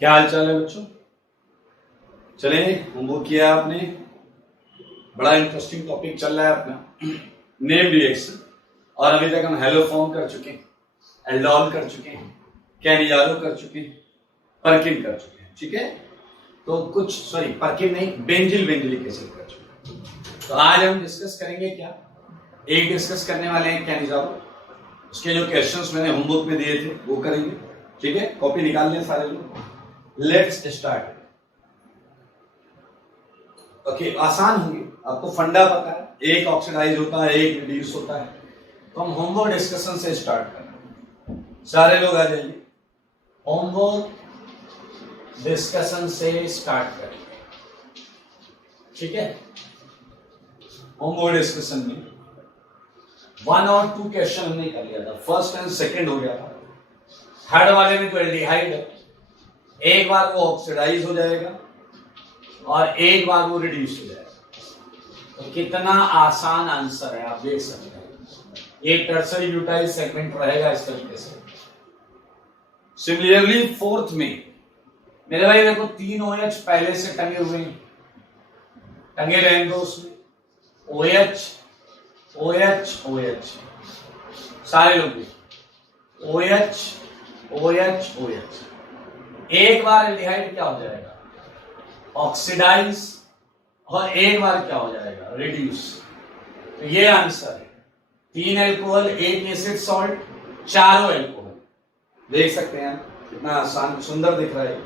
क्या हाल चाल है बच्चों? चले होमवर्क किया आपने? बड़ा इंटरेस्टिंग टॉपिक चल रहा है अपना नेम रिएक्शन। और अभी तक हम हेलो फॉर्म कर चुके हैं, एल्डोल कर चुके हैं, कैनिजारो कर चुके हैं, पर्किन कर चुके हैं। ठीक है, तो कुछ सॉरी पर्किन नहीं, बेंजिलिक एसिड कर चुके हैं। तो आज हम डिस्कस करेंगे क्या, एक डिस्कस करने वाले हैं कैनिजारो। उसके जो क्वेश्चंस मैंने होमवर्क में दिए थे वो करेंगे। ठीक है, कॉपी निकाल लें सारे लोग। Let's start. ओके, आसान होंगे, आपको फंडा पता है, एक ऑक्सीडाइज होता है, एक रिड्यूस होता है। तो हम होमवर्क डिस्कशन से स्टार्ट कर रहे हैं। सारे लोग आ जाइए, होमवर्क डिस्कशन से स्टार्ट करेंगे। ठीक है, होमवर्क डिस्कशन में 1 और 2 क्वेश्चन हमने कर लिया था, फर्स्ट एंड सेकंड हो गया था। थर्ड वाले में तो एल्डिहाइड है, एक बार वो ऑक्सीडाइज हो जाएगा और एक बार वो रिड्यूस हो जाएगा। तो कितना आसान आंसर है, आप देख सकते हैं। एक टर्सरी ब्यूटाइल सेगमेंट रहेगा इस तरीके से। सिमिलरली फोर्थ में मेरे भाई देखो 3 OH पहले से टंगे हुए हैं, टंगे रहेंगे उसमें OH OH OH, सारे लोग OH OH OH। एक बार एल्डिहाइड क्या हो जाएगा, ऑक्सीडाइज, और एक बार क्या हो जाएगा, रिड्यूस। तो ये आंसर है। 3 अल्कोहल, 1 एसिड सॉल्ट, चारों अल्कोहल। देख सकते हैं कितना आसान, सुंदर दिख रहा है,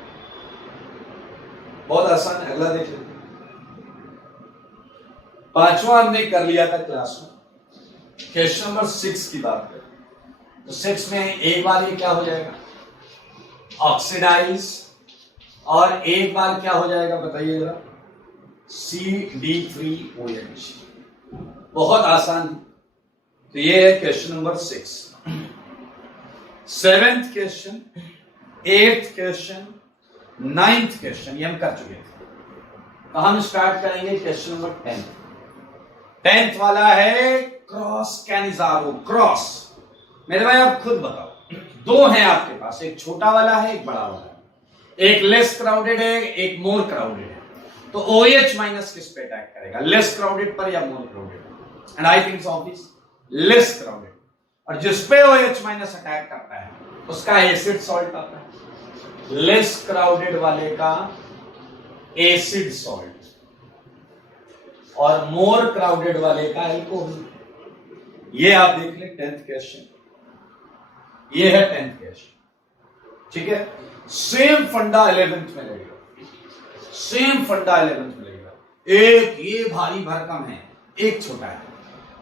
बहुत आसान। अगला देख लेते हैं। 5वां हमने कर लिया था क्लास में। क्वेश्चन नंबर 6 की बात करें तो 6 में एक बार ये क्या हो जाएगा, ऑक्सीडाइज, और एक बार क्या हो जाएगा बताइए जरा, CD3OH। बहुत आसान। तो ये है question number 6। 7th question, 8th question, 9th question ये हम कर चुके थे। तो हम स्टार्ट करेंगे क्वेश्चन नंबर 10th वाला है क्रॉस कैनिजारो। क्रॉस मेरे भाई आप खुद बताओ, 2 हैं आपके पास, एक छोटा वाला है, एक बड़ा वाला है। एक लेस क्राउडेड है, एक मोर क्राउडेड है। तो OH माइनस किस पे अटैक करेगा, लेस क्राउडेड पर या more crowded? And I think obvious less crowded. और जिस पे OH माइनस अटैक करता है उसका एसिड सॉल्ट आता है, लेस क्राउडेड वाले का एसिड सॉल्ट, और मोर क्राउडेड वाले का अल्कोहल। ये आप देख लें 10th क्वेश्चन, ये है 10th क्वेश्चन। ठीक है, सेम फंडा 11th में लगेगा, सेम फंडा 11th में लगेगा। एक ये भारी भरकम है, एक छोटा है।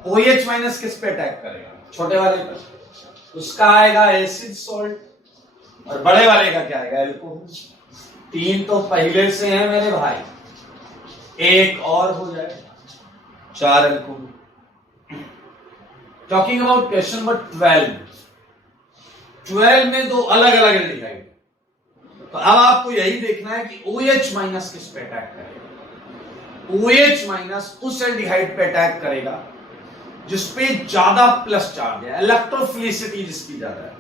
OH माइनस किस पे अटैक करेगा, छोटे वाले पर, उसका आएगा एसिड सॉल्ट, और बड़े वाले का क्या आएगा, अल्कोहल। 3 तो पहले से है मेरे भाई, एक और हो जाएगा, 4 alcohol. Talking about question number 12 में 2 अलग अलग एल्डिहाइड। तो अब आपको यही देखना है कि OH माइनस किस पे अटैक करेगा। OH माइनस उस एल्डिहाइड पे अटैक करेगा जिसपे ज्यादा प्लस चार्ज है, इलेक्ट्रोफिलिसिटी जिसकी ज्यादा है।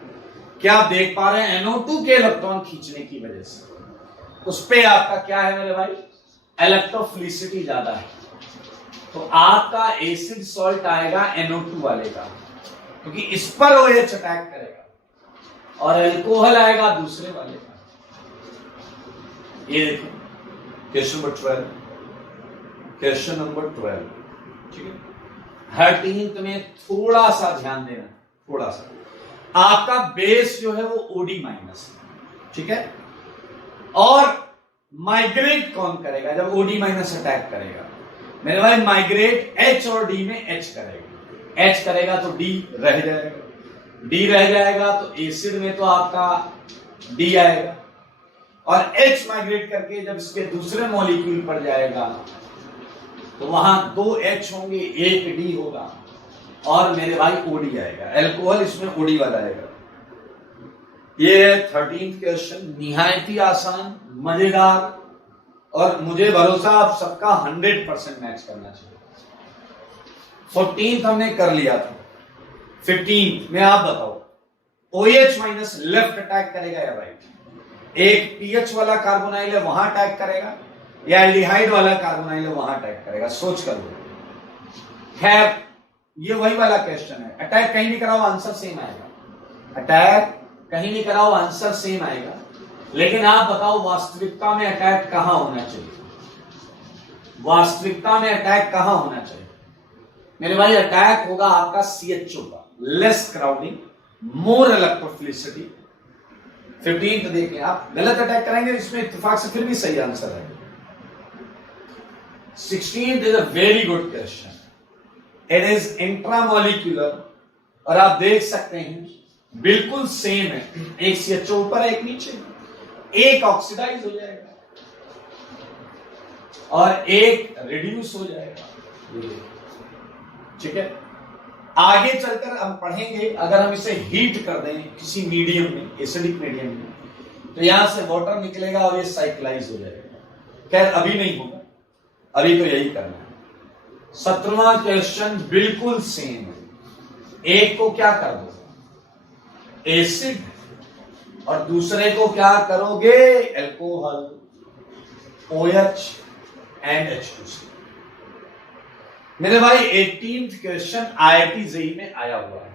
क्या आप देख पा रहे हैं, NO2 के इलेक्ट्रॉन खींचने की वजह से उस पे आपका क्या है मेरे भाई, इलेक्ट्रोफिलिसिटी ज्यादा है। तो आपका एसिड सॉल्ट आएगा NO2 वाले का, क्योंकि इस पर OH अटैक करेगा, और अल्कोहल आएगा दूसरे वाले का। ये देखो क्वेश्चन नंबर 12, क्वेश्चन नंबर 12। ठीक है, 13th में थोड़ा सा ध्यान देना, थोड़ा सा। आपका बेस जो है वो OD माइनस, ठीक है, और माइग्रेट कौन करेगा जब OD माइनस अटैक करेगा मेरे भाई, माइग्रेट H और D में H करेगा। H करेगा तो D रह जाएगा, D रह जाएगा तो एसिड में तो आपका D आएगा, और H माइग्रेट करके जब इसके दूसरे मॉलिक्यूल पर जाएगा तो वहां 2 H होंगे, एक D होगा, और मेरे भाई OD आएगा। अल्कोहल इसमें OD वाला आएगा। ये है 13th क्वेश्चन, निहायत ही आसान, मजेदार, और मुझे भरोसा आप सबका 100% मैच करना चाहिए। 14th हमने कर लिया था, 15th में आप बताओ OH माइनस लेफ्ट अटैक करेगा या राइट? एक पीएच वाला कार्बोनाइल है वहां अटैक करेगा या एल्डिहाइड वाला कार्बोनाइल है वहां अटैक करेगा, सोच कर लो। खैर ये वही वाला क्वेश्चन है, अटैक कहीं नहीं कराओ आंसर सेम आएगा, अटैक कहीं नहीं कराओ आंसर सेम आएगा, लेकिन आप बताओ वास्तविकता में अटैक कहां होना चाहिए, वास्तविकता में अटैक कहां होना चाहिए? मेरे भाई अटैक होगा आपका CHO का, लेस क्राउडिंग, मोर इलेक्ट्रोफिलिसिटी। 15th देखें आप, गलत अटैक करेंगे इसमें इत्तेफाक से फिर भी सही आंसर है। 16th is a very good question, it is intramolecular और आप देख सकते हैं बिल्कुल सेम है, एक CHO ऊपर है एक नीचे, एक ऑक्सीडाइज हो जाएगा और एक रिड्यूस हो जाएगा, ठीक है। आगे चलकर हम पढ़ेंगे अगर हम इसे हीट कर दें किसी मीडियम में, एसिडिक मीडियम में, तो यहां से वाटर निकलेगा और ये साइक्लाइज हो जाएगा। खैर अभी नहीं होगा, अभी तो यही करना है। 17वां क्वेश्चन बिल्कुल सेम है, एक को क्या कर दो एसिड और दूसरे को क्या करोगे एल्कोहल, OH एंड H2C। मेरे भाई 18th क्वेश्चन IIT JEE में आया हुआ है,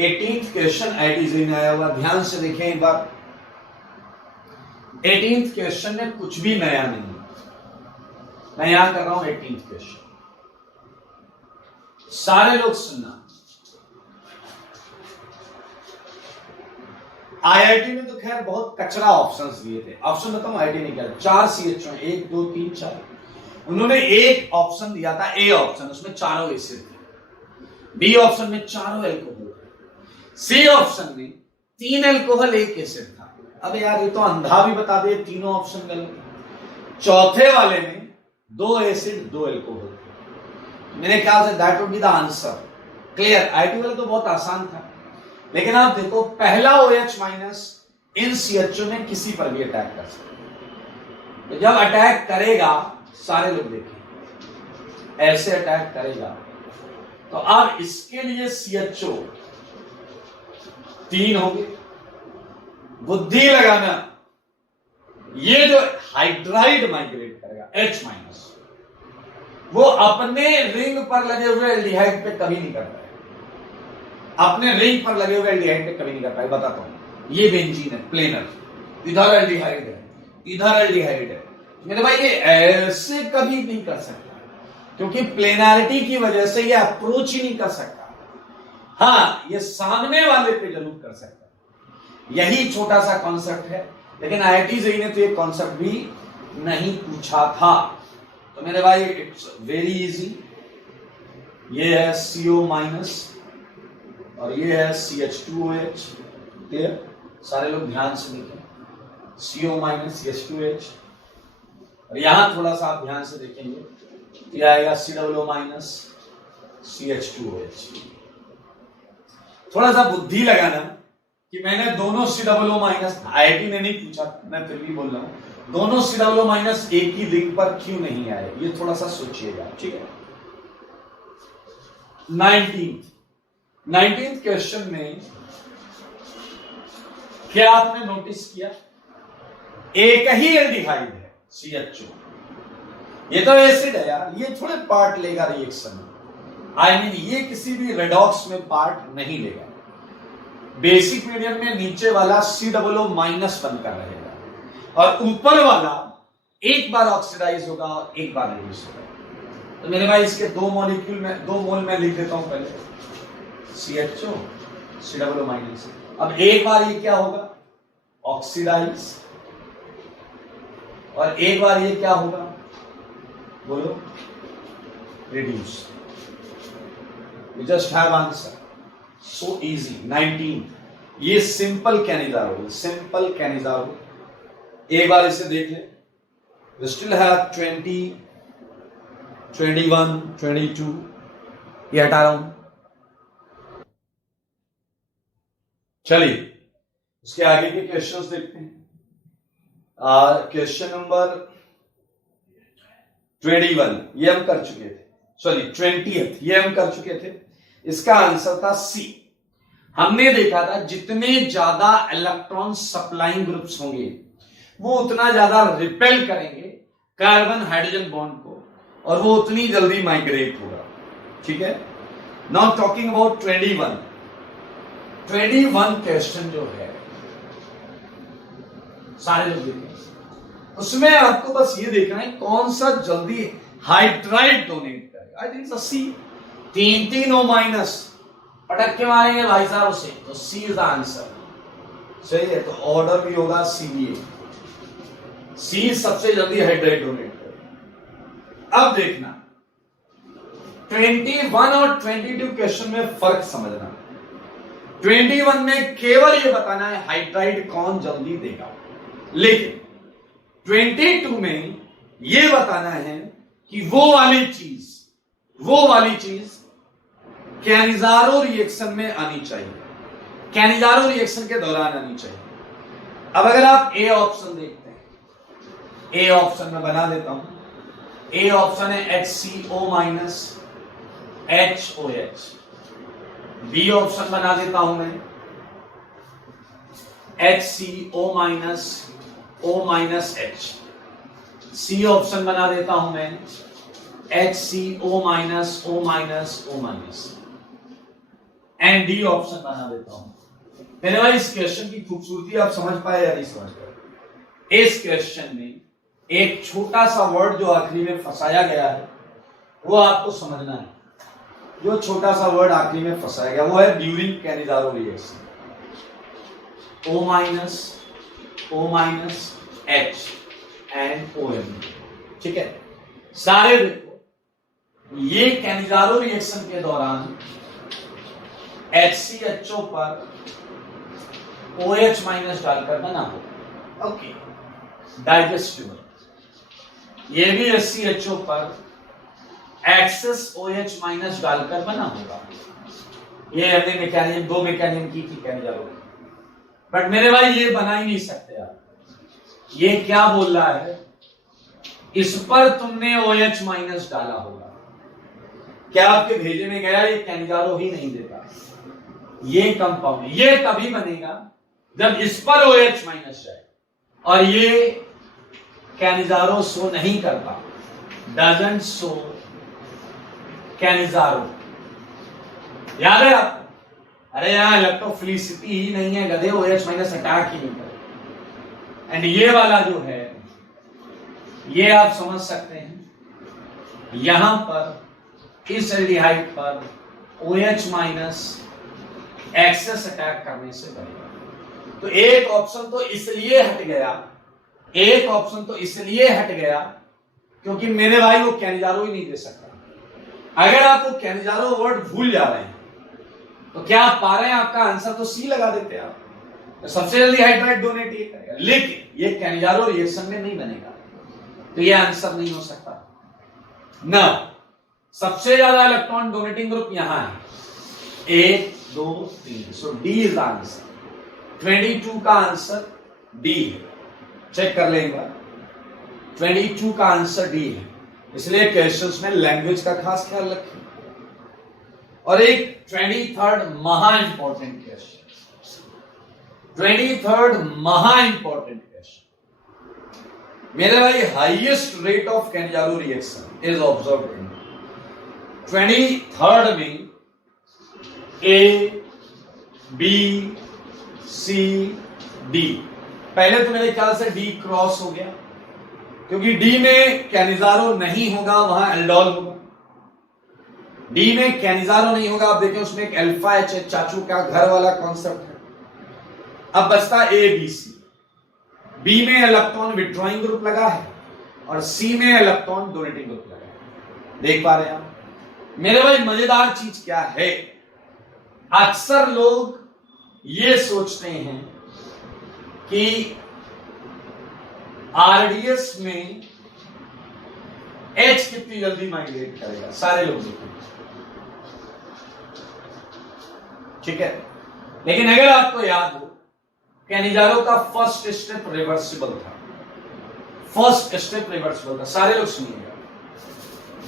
18th क्वेश्चन IIT JEE में आया हुआ, ध्यान से देखें एक बार। 18th क्वेश्चन में कुछ भी नया नहीं है, मैं यहां कर रहा हूं 18th क्वेश्चन, सारे लोग सुनना। IIT में तो खैर बहुत कचरा ऑप्शंस दिए थे, ऑप्शन बताऊं IIT ने क्या, 4 CHO, 1 2 3 4, उन्होंने एक ऑप्शन दिया था A ऑप्शन, उसमें चारों एसिड थे, B ऑप्शन में चारों एल्कोहल थे, C ऑप्शन में 3 एल्कोहल 1 एसिड था। अब यार ये तो अंधा भी बता दे तीनों ऑप्शन गलत। चौथे वाले में 2 एसिड 2 एल्कोहल थे, मेरे ख्याल say that would be the answer. Clear, IIT वाला तो बहुत आसान था, लेकिन आप देखो पहला OH माइनस इन CHO में किसी पर भी अटैक कर सकता है, तो जब अटैक करेगा सारे लोग देखें ऐसे अटैक करेगा, तो अब इसके लिए CHO 3 होंगे, बुद्धि लगाना, ये जो हाइड्राइड माइग्रेट करेगा H माइनस, वो अपने रिंग पर लगे हुए एल्डिहाइड पे कभी नहीं करता है, अपने रिंग पर लगे हुए एल्डिहाइड पे कभी नहीं करता है। बताता हूं, ये बेंजीन है प्लेनर, इधर एल्डिहाइड है, इधर एल्डिहाइड है, मेरे भाई ये ऐसे कभी नहीं कर सकता, क्योंकि प्लेनारिटी की वजह से ये अप्रोच ही नहीं कर सकता। हाँ, ये सामने वाले पे जरूर कर सकता है, यही छोटा सा कॉन्सेप्ट है, लेकिन IIT JEE ने तो ये कॉन्सेप्ट भी नहीं पूछा था। तो मेरे भाई इट्स वेरी इजी, ये है CO माइनस और ये है CH2OH। क्लियर, सारे लोग ध्यान से देखें, CO माइनस CH2OH, और यहां थोड़ा सा आप ध्यान से देखेंगे क्या आएगा, COO माइनस CH2OH। थोड़ा सा बुद्धि लगाना कि मैंने दोनों COO माइनस, IIT ने नहीं पूछा, मैं फिर भी बोल रहा हूं, दोनों COO माइनस एक ही लिंक पर क्यों नहीं आए, ये थोड़ा सा सोचिएगा, ठीक है। 19th क्वेश्चन में क्या आपने नोटिस किया, एक ही एल्डिहाइड है CHO, ये तो एसिड है यार, ये थोड़े पार्ट लेगा रिएक्शन में, आई मीन ये किसी भी रेडॉक्स में पार्ट नहीं लेगा। बेसिक मीडियम में नीचे वाला COO माइनस बनकर रहेगा और ऊपर वाला एक बार ऑक्सीडाइज होगा और एक बार रिड्यूस होगा। तो मेरे भाई इसके 2 मॉलिक्यूल में 2 मोल में लिख देता हूं, पहले CHO COO माइनस, अब एक बार ये क्या होगा ऑक्सीडाइज और एक बार ये क्या होगा बोलो reduce. We just have answer, so easy। 19 ये सिंपल कैनिजारो, सिंपल कैनिजारो, एक बार इसे देख ले, we still have 20 21 22, ये हटा रहा हूं। चलिए उसके आगे के क्वेश्चंस देखते हैं। क्वेश्चन नंबर 21 ये हम कर चुके थे, सॉरी 20th ये हम कर चुके थे, इसका आंसर था C। हमने देखा था जितने ज्यादा इलेक्ट्रॉन सप्लाइंग ग्रुप्स होंगे वो उतना ज्यादा रिपेल करेंगे कार्बन हाइड्रोजन बॉन्ड को और वो उतनी जल्दी माइग्रेट होगा। ठीक है, नाउ टॉकिंग अबाउट 21 क्वेश्चन जो है सारे लोग देखें, उसमें आपको बस ये देखना है कौन सा जल्दी हाइड्राइड डोनेट करेगा। I think C 3 O minus पटक के मारेंगे भाई साहब उसे, तो सी इज द आंसर। सही है, तो ऑर्डर भी होगा CBA, सी सबसे जल्दी हाइड्राइड डोनेट करेगा। अब देखना 21 और 22 क्वेश्चन में फर्क समझना। 21 में केवल ये बताना है हाइड्राइड कौन जल्दी देगा, लेकिन 22 में ये बताना है कि वो वाली चीज कैनिजारो रिएक्शन में आनी चाहिए, कैनिजारो रिएक्शन के दौरान आनी चाहिए। अब अगर आप ए ऑप्शन देखते हैं, ए ऑप्शन में बना देता हूं, ए ऑप्शन है HCO minus HOH, B option बना देता हूं मैं HCO minus O minus H, C option बना देता हूं मैं HCO minus O minus O minus, and D option बना देता हूं। मेरे भाई इस क्वेश्चन की खूबसूरती आप समझ पाए या नहीं समझ पाए? इस क्वेश्चन में एक छोटा सा वर्ड जो आखिरी में फंसाया गया है वो आपको समझना है। जो छोटा सा वर्ड आखिरी में फंसाया गया वो है during Cannizzaro reaction, O minus H and OM। ठीक है, सारे देखो, ये कैनिजारो रिएक्शन के दौरान HCHO पर OH माइनस डालकर बना होगा। Okay, digestible. ये भी HCHO पर एक्सेस OH माइनस डालकर बना होगा। ये हमने मैकेनिज्म, 2 मैकेनिज्म की थी कैनिजारो, बट मेरे भाई ये बना ही नहीं सकते आप। ये क्या बोल रहा है, इस पर तुमने OH माइनस डाला होगा। क्या आपके भेजे में गया? ये कैनिजारो ही नहीं देता। ये कंपाउंड ये तभी बनेगा जब इस पर OH माइनस जाए, और ये कैनिजारो शो नहीं करता, डजंट शो कैनिजारो। याद है आपको? अरे यहां इलेक्ट्रोफिलिसिटी ही नहीं है, गधे OH माइनस अटैक ही नहीं करे। एंड ये वाला जो है ये आप समझ सकते हैं, यहां पर इस एल्डिहाइड पर OH माइनस एक्सेस अटैक करने से बनेगा। तो एक ऑप्शन तो इसलिए हट गया, एक ऑप्शन तो इसलिए हट गया क्योंकि मेरे भाई वो कैनिजारो ही नहीं दे सकता। अगर आप वो कैनिजारो वर्ड भूल जा रहे हैं तो क्या आप पा रहे हैं? आपका आंसर तो सी लगा देते आप, तो सबसे जल्दी हाइड्राइड डोनेट ये करेगा, लेकिन ये कैनिजारो रिएक्शन में नहीं बनेगा, तो ये आंसर नहीं हो सकता ना। सबसे ज्यादा इलेक्ट्रॉन डोनेटिंग ग्रुप यहां है, 1 2 3, सो डी इज आंसर। 22 का आंसर डी है, चेक कर लेंगे। 22 का आंसर डी है, इसलिए क्वेश्चंस में लैंग्वेज का खास ख्याल रखें। और एक 23rd महा इंपॉर्टेंट क्वेश्चन, 23rd महा इंपॉर्टेंट क्वेश्चन। मेरे भाई highest rate of Cannizzaro reaction is observed in 23rd में A B C D। पहले तो मेरे ख्याल से D क्रॉस हो गया क्योंकि D में कैनिजारो नहीं होगा, वहां एल्डोल होगा। D में कैनिजारो नहीं होगा, आप देखें उसमें एक अल्फा H है, चाचू का घर वाला कॉन्सेप्ट है। अब बचता A B C। B में इलेक्ट्रॉन विड्रॉइंग ग्रुप लगा है और C में इलेक्ट्रॉन डोनेटिंग ग्रुप लगा है। देख पा रहे हैं आप? मेरे भाई मजेदार चीज क्या है, अक्सर लोग ये सोचते हैं कि आरडीएस में H कितनी जल्दी माइग्रेट करेगा, सारे लोग देखेंगे, ठीक है। लेकिन अगर आपको याद हो, कैनिजारो का फर्स्ट स्टेप रिवर्सिबल था, फर्स्ट स्टेप रिवर्सिबल था। सारे लोग सुनिएगा,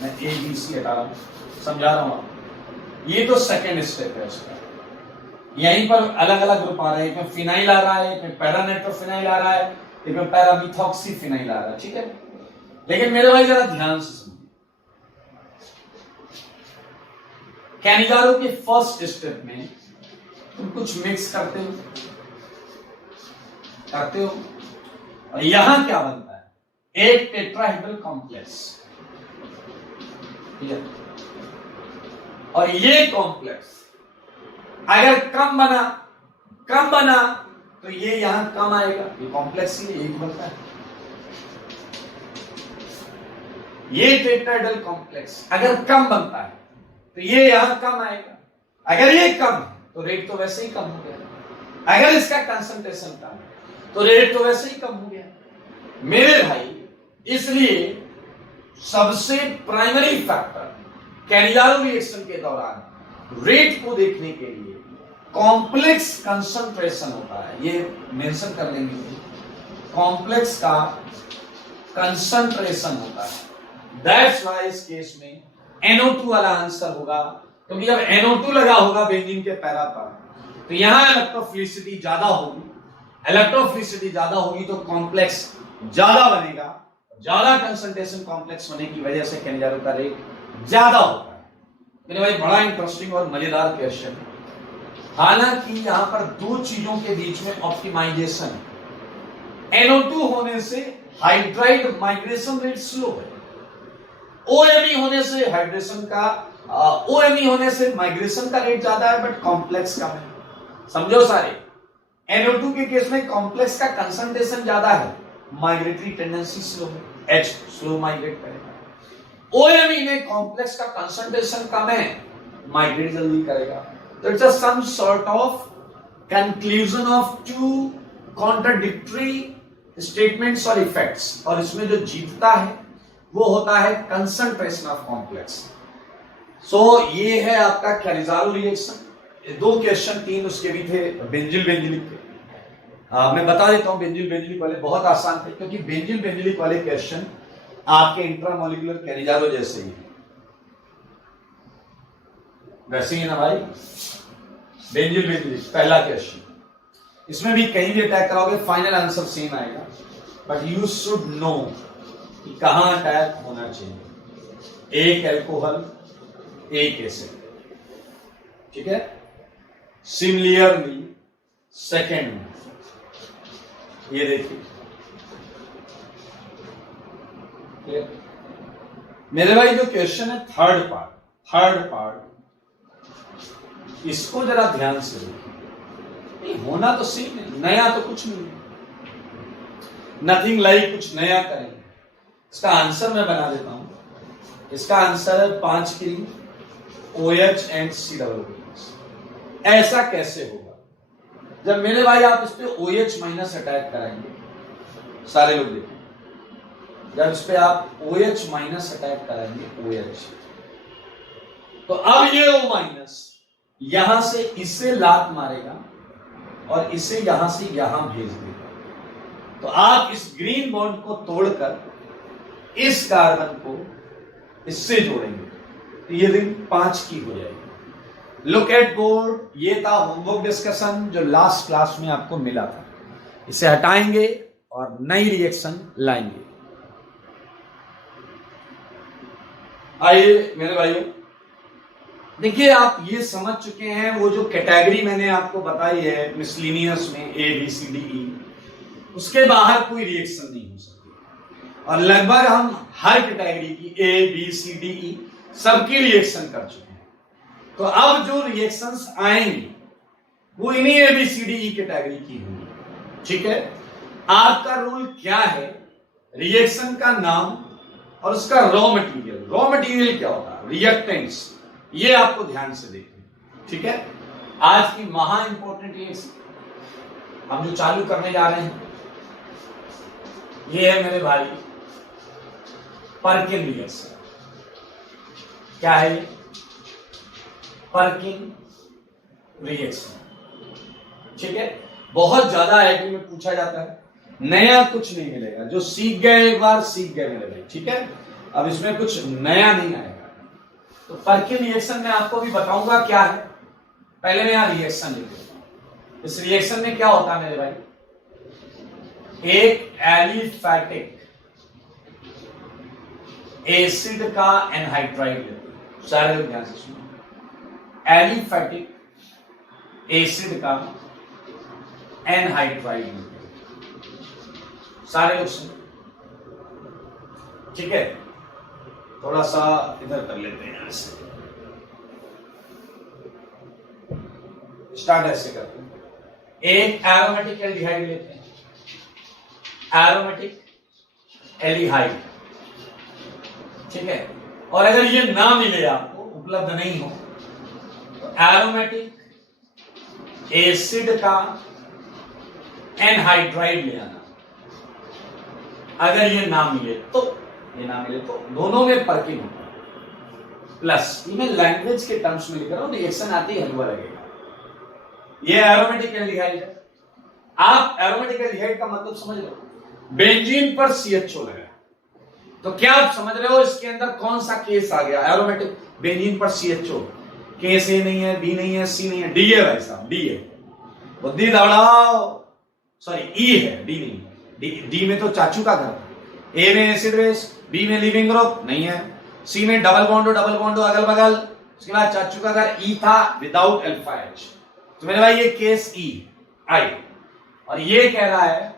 मैं ABC हटा रहा हूं, समझा रहा हूं आपको। ये तो सेकेंड स्टेप है उसका। यहीं पर अलग अलग ग्रुप आ रहे हैं, एक में फिनाइल आ रहा है, एक में पैरानेट्रोफिनाइल आ रहा है, इसमें पैरामिथॉक्सीफिनाइल आ रहा है, ठीक है। लेकिन मेरे भाई जरा ध्यान से सुनिए, कैनिजारो के फर्स्ट स्टेप में तुम कुछ मिक्स करते हो और यहां क्या बनता है, एक टेट्राहेड्रल कॉम्प्लेक्स, और ये कॉम्प्लेक्स अगर कम बना तो ये यहां कम आएगा, ये कॉम्प्लेक्स ही एक बनता है। ये टेट्राहेड्रल कॉम्प्लेक्स अगर कम बनता है तो ये यहां कम आएगा, अगर ये कम है तो रेट तो वैसे ही कम हो गया, अगर इसका कंसंट्रेशन कम है तो रेट तो वैसे ही कम हो गया मेरे भाई। इसलिए सबसे प्राइमरी फैक्टर कैनिजारो रिएक्शन के दौरान रेट को देखने के लिए कॉम्प्लेक्स कंसंट्रेशन होता है, ये मेंशन कर लेंगे, कॉम्प्लेक्स का कंसंट्रेशन होता है। दैट्स व्हाई इस केस में NO2 वाला आंसर होगा, क्योंकि जब NO2 लगा होगा बेंजीन के पैरा पर तो यहां इलेक्ट्रोफिलिसिटी ज्यादा होगी, इलेक्ट्रोफिलिसिटी ज्यादा होगी तो कॉम्प्लेक्स ज्यादा बनेगा, ज्यादा कंसंट्रेशन कॉम्प्लेक्स होने की वजह से कैनिजारो का रेट ज्यादा होता है। मेरे भाई बड़ा इंटरेस्टिंग और मजेदार क्वेश्चन है। हालांकि यहां पर दो चीजों के बीच में ऑप्टिमाइजेशन है, NO2 होने से हाइड्राइड माइग्रेशन रेट स्लो है, OMe होने से हाइड्रेशन का OMe होने से माइग्रेशन का रेट ज्यादा है बट कॉम्प्लेक्स कम है। समझो सारे, NO2 के केस में कॉम्प्लेक्स का कंसंट्रेशन ज्यादा है, माइग्रेटरी टेंडेंसी स्लो है, H स्लो माइग्रेट करेगा। OMe में कॉम्प्लेक्स का कंसंट्रेशन कम है, माइग्रेट जल्दी करेगा। तो it's some sort of conclusion of two contradictory statements और इफेक्ट्स, और इसमें जो जीतता है वो होता है कंसंट्रेशन ऑफ कॉम्प्लेक्स। सो ये है आपका कैनिजारो रिएक्शन। दो क्वेश्चन तीन उसके भी थे बेंजिल बेंजिलिक के। मैं बता देता हूं बेंजिल बेंजिलिक वाले बहुत आसान थे, क्योंकि बेंजिल बेंजिलिक वाले क्वेश्चन आपके इंट्रामोलिकुलर कैनिजारो जैसे ही वैसे ही ना भाई। बेंजिल बेंजिलिक पहला क्वेश्चन, इसमें भी कहीं भी अटैक कराओगे फाइनल आंसर सेम आएगा, बट यू शुड नो कि कहां अटैक होना चाहिए। एक एल्कोहल, एक एसिड, ठीक है। सिमिलरली सेकेंड में ये देखिए, मेरे भाई जो क्वेश्चन है थर्ड पार्ट इसको जरा ध्यान से देखिए। नहीं होना तो सेम है, नया तो कुछ नहीं है, नथिंग लाइक कुछ नया करेंगे। इसका आंसर मैं बना देता हूं, इसका आंसर है 5 किलो OH एंड COO। ऐसा कैसे होगा? जब मेरे भाई आप इस पे OH माइनस अटैक कराएंगे, सारे लोग देखिए, जब इस पे आप OH माइनस अटैक कराएंगे OH, तो अब ये O माइनस यहां से इससे लात मारेगा और इसे यहां से यहां भेज देगा। तो आप इस ग्रीन बॉन्ड को तोड़कर इस कार्बन को इससे जोड़ेंगे तो ये रिंग 5 की हो जाएगी। लुक एट बोर्ड, ये था होमवर्क डिस्कशन जो लास्ट क्लास में आपको मिला था। इसे हटाएंगे और नई रिएक्शन लाएंगे। आइए मेरे भाइयों, देखिए आप ये समझ चुके हैं वो जो कैटेगरी मैंने आपको बताई है मिसलिनियस में ABCDE, उसके बाहर कोई रिएक्शन नहीं हो सकती, और लगभग हम हर कैटेगरी की ABCDE सबकी रिएक्शन कर चुके हैं। तो अब जो रिएक्शंस आएंगी वो इन्हीं ABCDE कैटेगरी की होंगी, ठीक है। आपका रूल क्या है, रिएक्शन का नाम और उसका रॉ मटेरियल क्या होता है, रिएक्टेंट्स, ये आपको ध्यान से देखना, ठीक है। आज की महा इंपॉर्टेंट रिएक्शन हम जो चालू करने जा रहे हैं ये है मेरे भाई पर्किन रिएक्शन। क्या है ये? पर्किन रिएक्शन, ठीक है। बहुत ज्यादा आईआईटी में पूछा जाता है, नया कुछ नहीं मिलेगा, जो सीख गए एक बार सीख गए मेरे भाई, ठीक है। अब इसमें कुछ नया नहीं आएगा। तो पर्किन रिएक्शन में आपको भी बताऊंगा क्या है। पहले मैं यहां रिएक्शन लिख देता हूं। इस रिएक्शन में क्या होता है मेरे भाई, एक एलिफैटिक एसिड का एनहाइड्राइड लेते हैं, सारे लोग ध्यान से सुनो। एलिफैटिक एसिड का एनहाइड्राइड लेते हैं, सारे लोग सुनो, ठीक है। थोड़ा सा इधर कर लेते हैं, यहां से स्टार्ट ऐसे करते हैं। एक एरोमेटिक एल्डिहाइड लेते हैं, एरोमेटिक एल्डिहाइड, ठीक है। और अगर ये ना मिले, आपको उपलब्ध नहीं हो, तो एरोमेटिक एसिड का एनहाइड्राइड ले आना। अगर ये ना मिले तो, ये ना मिले तो दोनों में पर्किंग होता है। प्लस मैं लैंग्वेज के टर्म्स में लिख रहा हूं, रिएक्शन आती है हलवा लगेगा। ये एरोमेटिक एल्डिहाइड है। आप एरोमेटिक एल्डिहाइड का मतलब समझ लो, बेंजीन पर CHO लगा, तो क्या आप समझ रहे हो इसके अंदर कौन सा केस आ गया? एरोमेटिक बेंजीन पर CHO, केस ए नहीं है, बी नहीं है, सी नहीं है, डी है भाई साहब, डी है। बुद्धि दौड़ाओ, सॉरी ई है, डी नहीं। डी में तो चाचू का घर, ए में एसिड बेस, बी में लिविंग ग्रुप नहीं है, सी में डबल बॉन्डो अगल बगल, उसके बाद चाचू का घर ई था विदाउट अल्फा एच। तो मेरे भाई ये केस ई आई, और ये कह रहा है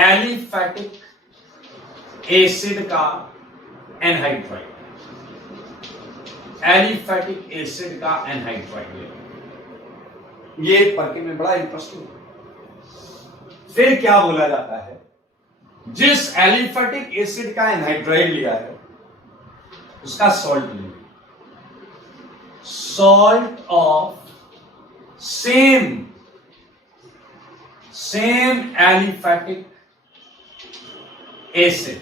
एलिफैटिक एसिड का एनहाइड्राइड, एलिफैटिक एसिड का एनहाइड्राइड, ये पढ़ के में बड़ा इंटरेस्टिंग। फिर क्या बोला जाता है, जिस एलिफैटिक एसिड का एनहाइड्राइड लिया है उसका सॉल्ट लिया, salt of same aliphatic acid.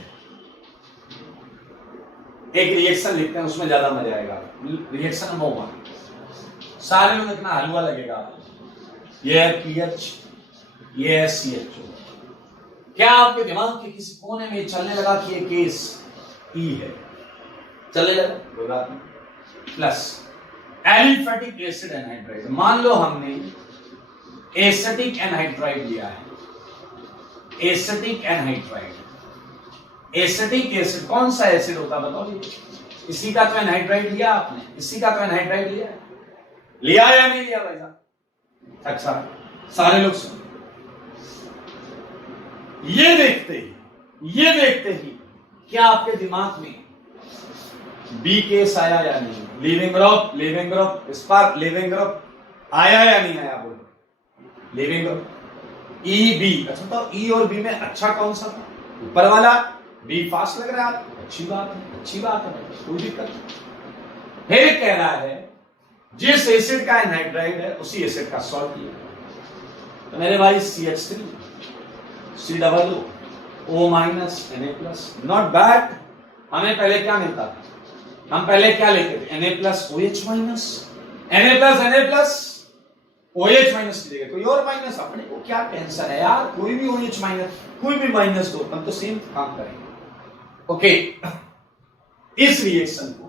एक रिएक्शन लिखते हैं, उसमें ज्यादा मजा आएगा। रिएक्शन नंबर 1, सारे लोग इतना हलवा लगेगा। ये है पीएच, ये है CHO। क्या आपके दिमाग के किसी कोने में चलने लगा कि ये केस ई है? चलने लगा, कोई बात नहीं। प्लस एलिफैटिक एसिड एनहाइड्राइड, मान लो हमने एसिटिक एनहाइड्राइड लिया है, एसिटिक एनहाइड्राइड। एसिटिक एसिड कौन सा एसिड होता है बताओ? इसी का तो एनहाइड्राइड लिया आपने, इसी का तो एनहाइड्राइड लिया या नहीं लिया भाई साहब? अच्छा, सारे लोग सुनो। ये देखते ही क्या आपके दिमाग में बी केस आया या नहीं? लिविंग ग्रुप इस पर लिविंग ग्रुप आया या नहीं आया? बोलो लिविंग ग्रुप ई बी। अच्छा, तो ई और बी में अच्छा कौन सा था? ऊपर वाला बी फास्ट लग रहा है, अच्छी बात है, कोई दिक्कत नहीं। फिर कह रहा है जिस एसिड का एनहाइड्राइड है उसी एसिड का सॉल्ट लिया, तो मेरे भाई CH3 COO Na+, not bad. हमें पहले क्या मिलता था? हम पहले क्या लेते थे? Na+OH-, Na+OH- कोई और माइनस, अपने को क्या टेंशन है यार? कोई भी OH-, कोई भी माइनस दो, हम तो सेम काम करेंगे। ओके, इस रिएक्शन को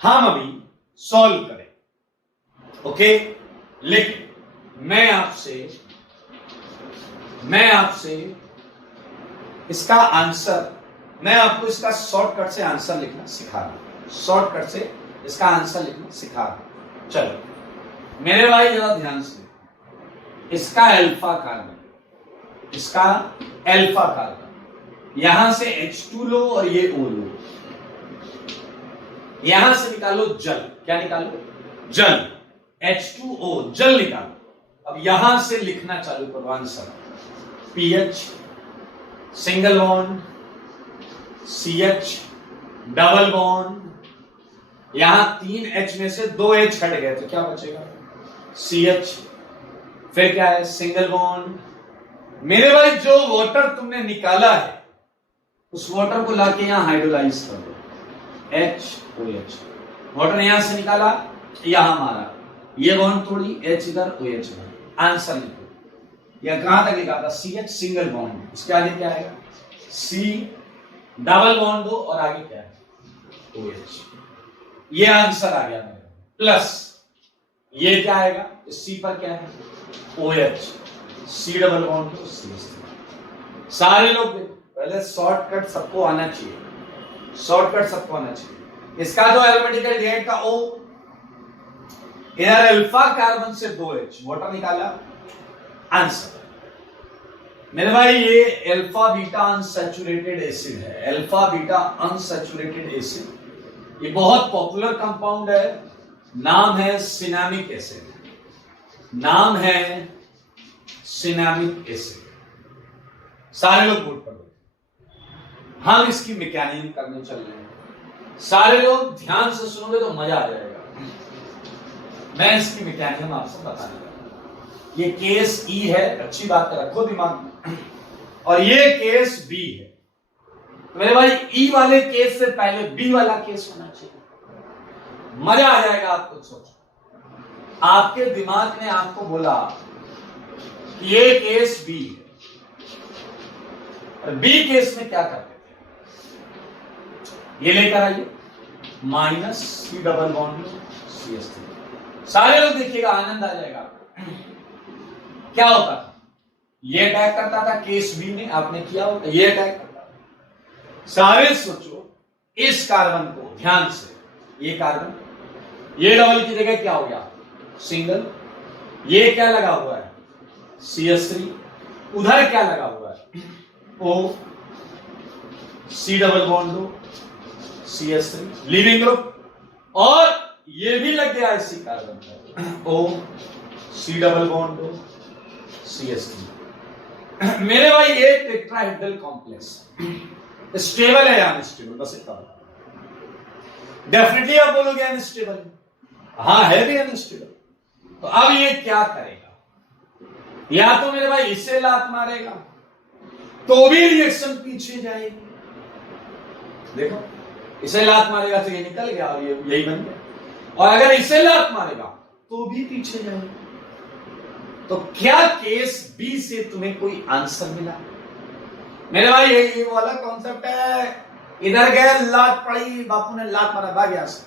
हम अभी सॉल्व करें। ओके, लेकिन मैं आपसे इसका आंसर, मैं आपको इसका शॉर्टकट से आंसर लिखना सिखा रहा हूं, शॉर्टकट से इसका आंसर लिखना सिखा रहा हूं। चलो मेरे भाई जरा ध्यान से, इसका अल्फा कार्बन, यहां से H2 लो और ये O लो, यहां से निकालो जल। क्या निकालो? जल, H2O, जल निकालो। अब यहां से लिखना चालू करो answer. PH, single bond, CH, double bond, यहां 3 H में से 2 H हट गए तो क्या बचेगा? CH। फिर क्या है? Single bond. मेरे भाई जो वाटर तुमने निकाला है उस वाटर को लाके यहां हाइड्रोलाइज कर दो, HOH। वाटर यहां से निकाला, यहां मारा, ये बॉन्ड तोड़ी, H इधर, OH इधर। आंसर लिखो। या कहां तक लिखा था? CH सिंगल बॉन्ड, इसके आगे क्या आएगा? C डबल बॉन्ड दो और आगे क्या है? OH। ये आंसर आ गया मेरा। प्लस ये क्या आएगा? C पर क्या है? OH, C डबल बॉन्ड दो, CH। सारे लोग देखो, पहले शॉर्टकट सबको आना चाहिए, शॉर्टकट सबको आना चाहिए। इसका जो एरोमेटिकल डेट का O, इधर अल्फा कार्बन से 2H वाटर निकाला, आंसर। मेरे भाई ये अल्फा बीटा अनसैचुरेटेड एसिड है, अल्फा बीटा अनसैचुरेटेड एसिड। ये बहुत पॉपुलर कंपाउंड है, नाम है सिनेमिक एसिड, नाम है सिनेमिक एसिड। सारे लोग बोर्ड पर बैठे, हम इसकी मैकेनिज्म करने चल रहे हैं। सारे लोग ध्यान से सुनोगे तो मजा आ जाएगा। मैं इसकी मैकेनिज्म आपसे बताने लगा। ये केस ई है, अच्छी बात है, रखो दिमाग में, और ये केस बी है। तो मेरे भाई ई वाले केस से पहले बी वाला केस होना चाहिए, मजा आ जाएगा। आपको सोचो, आपके दिमाग ने आपको बोला कि ये केस बी है, और बी केस में क्या करते थे, ये लेकर आइए minus C double bond CH3। सारे लोग देखिएगा, आनंद आ जाएगा। क्या होता था, ये अटैक करता था केस बी में, आपने किया होता, ये अटैक करता था। सारे सोचो इस कार्बन को ध्यान से, ये कार्बन, ये डबल की जगह क्या हो गया सिंगल, ये क्या लगा हुआ है CH3, उधर क्या लगा हुआ है O, C डबल बॉन्ड दो CH3 लीविंग ग्रुप, और ये भी लग गया इसी कार्बन पर O, C डबल बॉन्ड दो CH3। मेरे भाई ये टेट्राहेड्रल कॉम्प्लेक्स स्टेबल है या अनस्टेबल, बस इतना। डेफिनेटली आप बोलोगे अनस्टेबल, हाँ है भी अनस्टेबल। तो अब ये क्या करेगा, या तो मेरे भाई इसे लात मारेगा तो भी रिएक्शन पीछे जाएगी। देखो इसे लात मारेगा तो ये निकल गया और ये यही बन गया, और अगर इसे लात मारेगा तो भी पीछे जाएगा। तो क्या केस बी से तुम्हें कोई आंसर मिला? मेरे भाई ये वाला कॉन्सेप्ट है, इधर गए लात पड़ी, बापू ने लात मारा, भाग यहां से।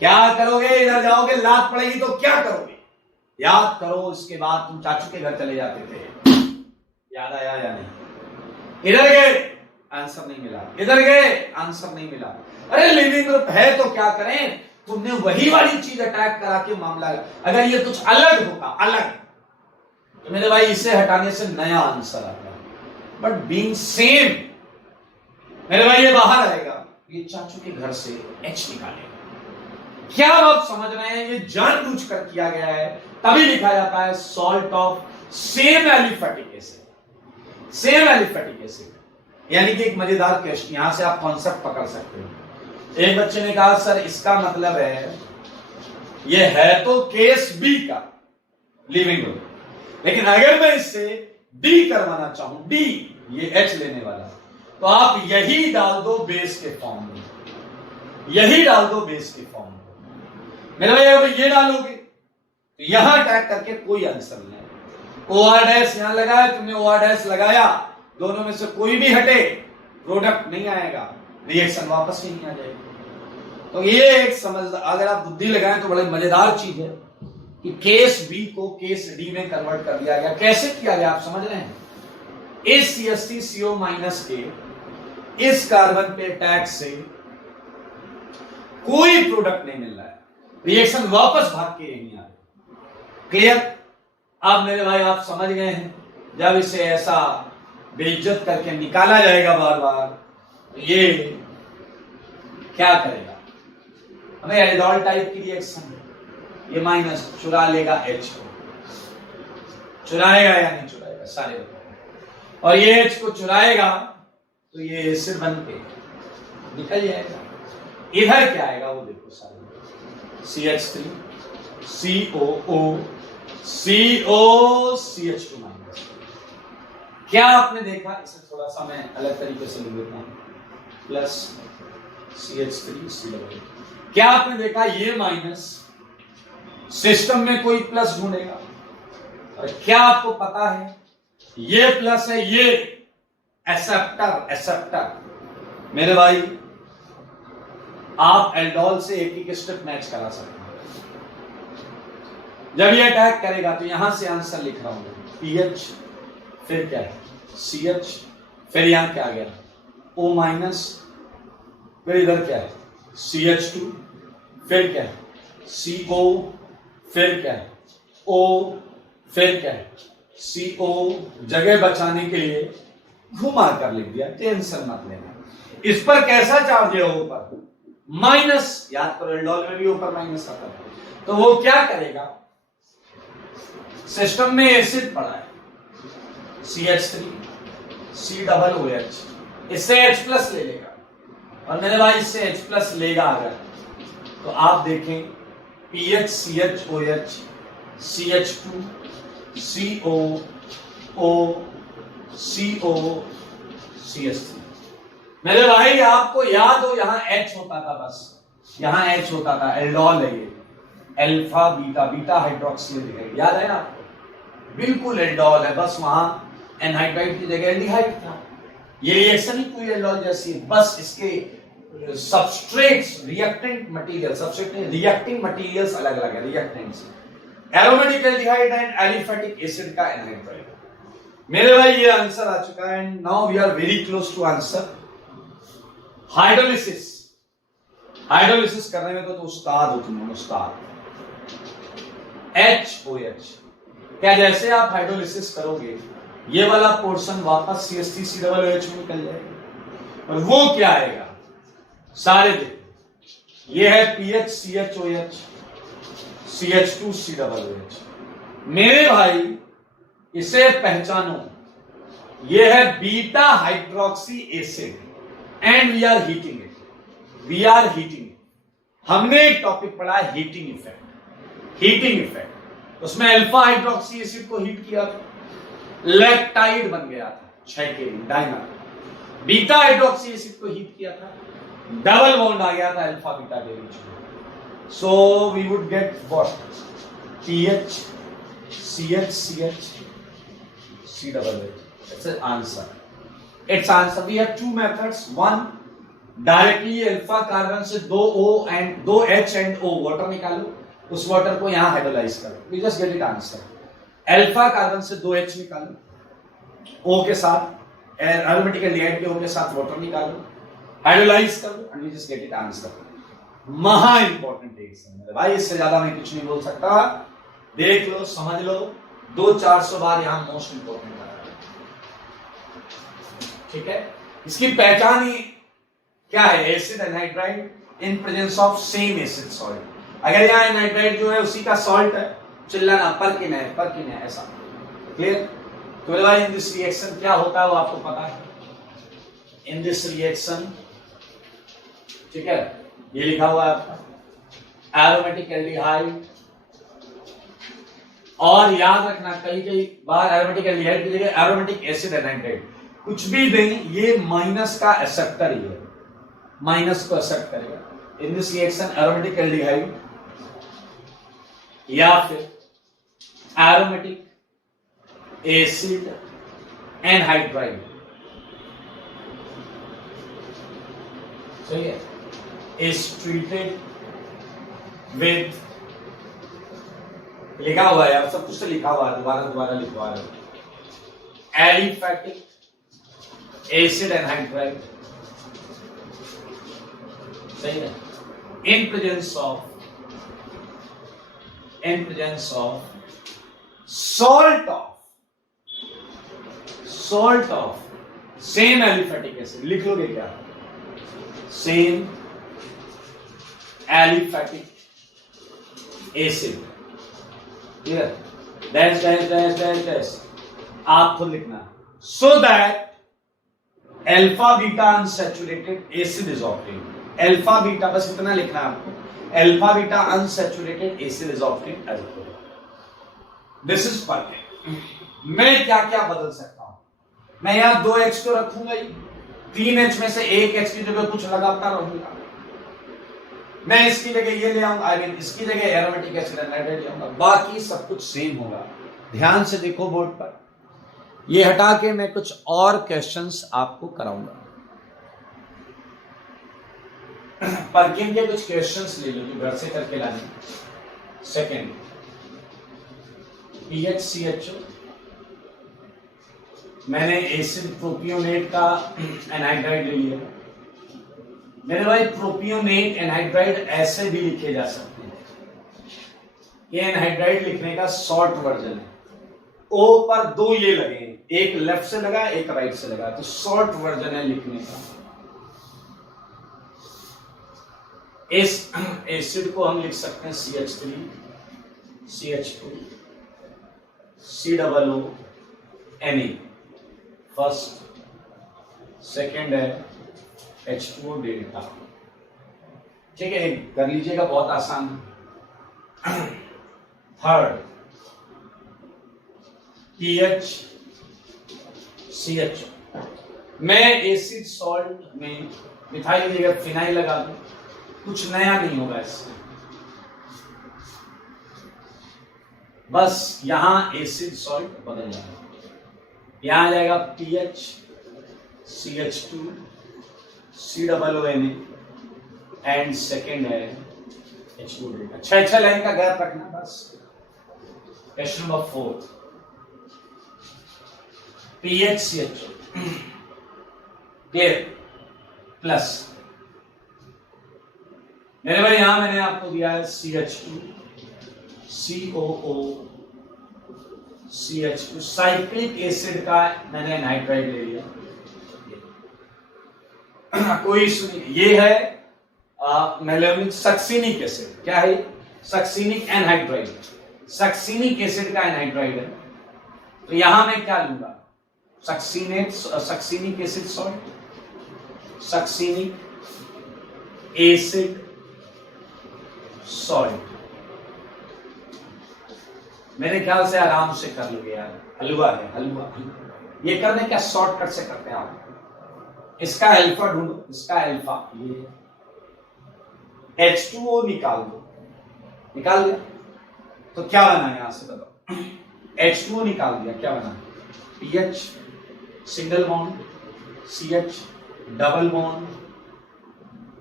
क्या करोगे, इधर जाओगे लात पड़ेगी तो क्या करोगे, याद करो। इसके बाद तुम चाचू के घर चले जाते थे, याद आया या नहीं? इधर गए आंसर नहीं मिला, इधर गए आंसर नहीं मिला। अरे लिविंग ग्रुप है तो क्या करें, तुमने वही वाली चीज अटैक करा के मामला। अगर ये कुछ अलग होता, अलग, तो मेरे भाई इसे हटाने से नया आंसर आता, बट बीइंग सेम, मेरे भाई ये बाहर आएगा, ये चाचू के घर से H निकालेगा। क्या आप समझ रहे हैं, ये जानबूझकर किया गया है, तभी लिखा जाता है salt of same aliphatic acid, same aliphatic acid. यानी कि एक मजेदार क्वेश्चन, यहां से आप कॉन्सेप्ट पकड़ सकते हो। एक बच्चे ने कहा सर इसका मतलब है ये है तो केस बी का लिविंग ग्रुप, लेकिन अगर मैं इससे डी करवाना चाहूं, डी ये H लेने वाला, तो आप यही डाल दो बेस के फॉर्म में, यही डाल दो बेस के फॉर्म में। मेरे भाई अगर ये डालोगे तो यहां अटैक करके कोई आंसर नहीं। OR डैश यहां लगाया तुमने, OR डैश लगाया, दोनों में से कोई भी हटे प्रोडक्ट नहीं आएगा, रिएक्शन वापस ही नहीं आ जाएगा। तो ये एक समझ, अगर आप बुद्धि लगाएं तो बड़े मजेदार चीज है कि केस बी को केस डी में कन्वर्ट कर दिया गया। कैसे किया गया आप समझ रहे हैं? इस CH3CO- के इस कार्बन पे अटैक से कोई प्रोडक्ट नहीं मिल रहा है, रिएक्शन वापस भाग के यहीं आ रही। क्लियर? अब मेरे भाई आप समझ गए हैं, जब इसे ऐसा बेइज्जत करके निकाला जाएगा बार बार, ये क्या करेगा, हमें एल्डिहाइड टाइप की रिएक्शन, ये माइनस चुरा लेगा H को, चुराएगा या नहीं चुराएगा सारे बताओ, और ये H को चुराएगा तो ये एसिड बन के निकल जाएगा। इधर क्या आएगा वो देखो सारे, CH3 COO CO CH2 minus. क्या आपने देखा, इसे थोड़ा सा मैं अलग तरीके से लिख देता हूं, प्लस CH3 COO। क्या आपने देखा, ये माइनस सिस्टम में कोई प्लस ढूंढेगा, और क्या आपको पता है ये प्लस है, ये एक्सेप्टर, एक्सेप्टर। मेरे भाई आप एल्डोल से एक ही स्टेप मैच करा सकते हैं। जब ये अटैक करेगा तो यहां से आंसर लिख रहा हूं PH, फिर क्या है CH, फिर यहां क्या आ गया O माइनस, फिर इधर क्या है CH2, फिर क्या है CO, फिर क्या है O, फिर क्या है CO, जगह बचाने के लिए घुमा कर लिख दिया, टेंशन मत लेना। इस पर कैसा चार्ज है ऊपर माइनस, याद करो एल्डोल में भी ऊपर माइनस आता है, तो वो क्या करेगा, सिस्टम में एसिड पड़ा है CH3 COOH, इससे H प्लस ले लेगा, और मेरे भाई इससे H प्लस लेगा अगर, तो आप देखें PHCHOH CH2 COO CO CH3। मेरे भाई आपको याद हो यहां H होता था, बस यहां H होता था, एल्डोल है ये, अल्फा बीटा, बीटा हाइड्रोक्सिल, याद है ना, बिल्कुल एल्डोल है, बस वहां एनहाइड्राइड की जगह एल्डिहाइड था। ये रिएक्शन ही पूरी एल्डोल जैसी है, बस इसके substrates reactant material, substrate reacting materials अलग अलग है, reactants aromatic aldehyde and aliphatic acid का एनहाइड्राइड। मेरे भाई ये आंसर आ चुका है, and now we are very close to answer. Hydrolysis, hydrolysis करने में तो उस्ताद हो तुम, उस्ताद। HOH, क्या जैसे आप हाइड्रोलिसिस करोगे ये वाला पोर्शन वापस CH3COOH में निकल जाएगा, और वो क्या आएगा, सारे देखो, ये है PHCHOH CH2COOH। मेरे भाई इसे पहचानो, ये है beta hydroxy acid, and we are heating it, we are heating it. हमने एक टॉपिक पढ़ा है हीटिंग इफेक्ट, हीटिंग इफेक्ट, उसमें अल्फा हाइड्रोक्सी एसिड को हीट किया था, लैक्टाइड बन गया था 6 केवी डाइमर। बीटा हाइड्रोक्सी एसिड को हीट किया था, डबल बॉन्ड आ गया था अल्फा बीटा के बीच में, so we would get what, PH CH CH COOH। It's an answer. It's answer. We have two methods. One, directly alpha carbon से 2 O and 2 H and O water निकालो, उस water को यहां hydrolyse करो, we just get it answer। Alpha carbon से 2 H निकालो, O के साथ एरोमेटिक एल्डिहाइड के O के साथ वाटर निकालो, हाइड्रोलाइज करो, and we just get it answer। महा इंपॉर्टेंट है भाई, इससे ज्यादा मैं कुछ नहीं बोल सकता। देख लो, समझ लो, 200-400 बार यहां मोस्ट इंपॉर्टेंट है, ठीक है। इसकी पहचान ही क्या है, acid anhydride in presence of same acid salt. अगर यहाँ एनहाइड्राइड जो है उसी का सॉल्ट है, चिल्लाना परकिन है, ऐसा क्लियर। तो भाई इन दिस रिएक्शन क्या होता है वो आपको पता है, इन दिस रिएक्शन, ठीक है, ये लिखा हुआ है आपका एरोमेटिक एल्डिहाइड, और याद रखना कई बार एरोमेटिक एल्डिहाइड की जगह एरोमेटिक एसिड एनहाइड्राइड, कुछ भी दें, ये माइनस का एक्सेप्टर ही है, माइनस को एक्सेप्ट करेगा। In this reaction aromatic aldehyde या फिर एरोमेटिक एसिड एनहाइड्राइड, सही है, इज ट्रीटेड विद, लिखा हुआ है, सब कुछ तो लिखा हुआ है, दोबारा लिखवा रहे हो, एलिफेटिक एसिड एनहाइड्राइड, सही है, in presence of salt of same aliphatic acid, लिख लोगे क्या, same aliphatic acid, clear, that's आप खुद लिखना, so that alpha beta unsaturated acid is obtained. Alpha beta, बस इतना लिखना है आपको, alpha beta unsaturated acid is obtained as a product. This is perfect. मैं क्या क्या बदल सकता हूं, मैं यहां 2H तो रखूंगा ही, 3H में से 1H की जगह कुछ लगाता रहूंगा, मैं इसकी जगह ये ले आऊंगा, आई मीन इसकी जगह एरोमेटिक एसिड एनहाइड्राइड ले आऊंगा, बाकी सब कुछ सेम होगा। ध्यान से देखो बोर्ड पर, ये हटा के मैं कुछ और क्वेश्चंस आपको कराऊंगा, परकिन के कुछ क्वेश्चंस ले लो जो घर से करके लाने। सेकंड, PHCHO मैंने एसिड प्रोपियोनेट का एनहाइड्राइड ले लिया। मेरे भाई प्रोपियोनेट एनहाइड्राइड ऐसे भी लिखे जा सकते हैं। ये एनहाइड्राइड लिखने का शॉर्ट वर्जन है। ओ पर दो ये लगे हैं, एक लेफ्ट से लगा एक राइट से लगा, तो शॉर्ट वर्जन है लिखने का। इस एसिड को हम लिख सकते हैं CH3 CH2 COO Na first, second है H2O डेल्टा। ठीक है, कर लीजिएगा, बहुत आसान है। Third PH CH। मैं एसिड सॉल्ट में मिथाइल की जगह फिनाइल लगा दूं, कुछ नया नहीं होगा इसमें, बस यहां एसिड सॉल्ट बदल जाएगा। यहां आ जाएगा PH CH2 COO Na and second है H2O डेल्टा। 6 लाइन का गैप रखना बस। Question number 4 PH CH clear plus. मेरे भाई यहां मैंने आपको दिया है CH2 COO CH2 cyclic acid का मैंने नाइट्राइड ले लिया, कोई इशू नहीं। ये है मेलामिन सक्सिनिक एसिड। क्या है? सक्सिनिक एनहाइड्राइड, सक्सिनिक एसिड का एनहाइड्राइड है। तो यहां मैं क्या लूंगा? Succinic acid salt, succinic acid salt. मेरे ख्याल से आराम से कर लोगे यार, हलवा है हलवा। ये करने क्या शॉर्टकट से करते हैं आप। इसका अल्फा ढूंढो, इसका अल्फा ये H2O निकाल दो, निकाल दिया तो क्या बना यहां से बताओ? H2O निकाल दिया, क्या बना? PH single bond CH double bond,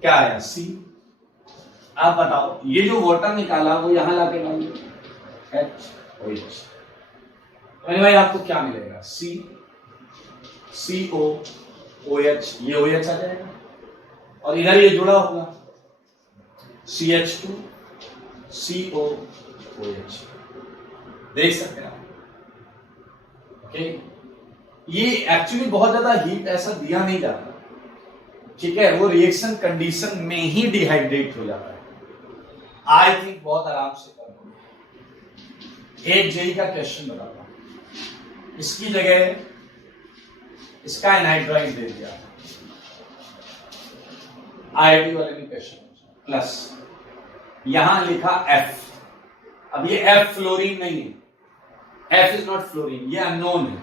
क्या आया? C। आप बताओ ये जो वाटर निकाला वो यहां लाके डाल दो HOH। मैंने भाई आपको क्या मिलेगा? C CO OH, ये OH आ जाएगा और इधर ये जुड़ा होगा CH2 CO OH। देख सकते हैं आप। ओके, ये एक्चुअली बहुत ज्यादा हीट ऐसा दिया नहीं जाता, ठीक है, वो रिएक्शन कंडीशन में ही डिहाइड्रेट हो जाता है। आई थिंक बहुत आराम से कर पाओगे। एक जेई का क्वेश्चन बताता हूं, इसकी जगह इसका एनहाइड्राइड दे दिया, आईआईटी वाले ने क्वेश्चन प्लस यहां लिखा F। अब ये F फ्लोरीन नहीं है, F इज नॉट फ्लोरीन, ये अननोन है,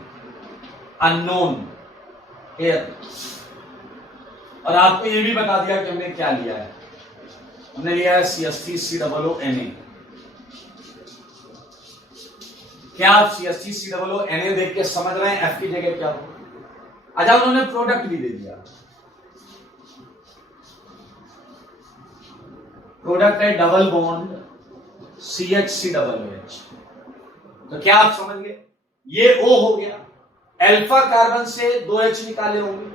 अननोन एयर। और आपको ये भी बता दिया कि हमने क्या लिया है, हमने लिया है CH3COO Na। क्या आप CH3COO Na देख के समझ रहे हैं F की जगह क्या हो? अच्छा, उन्होंने प्रोडक्ट भी दे दिया, प्रोडक्ट है डबल बॉन्ड CH3OH। तो क्या आप समझ गए? ये O हो गया, अल्फा कार्बन से 2H निकाले होंगे,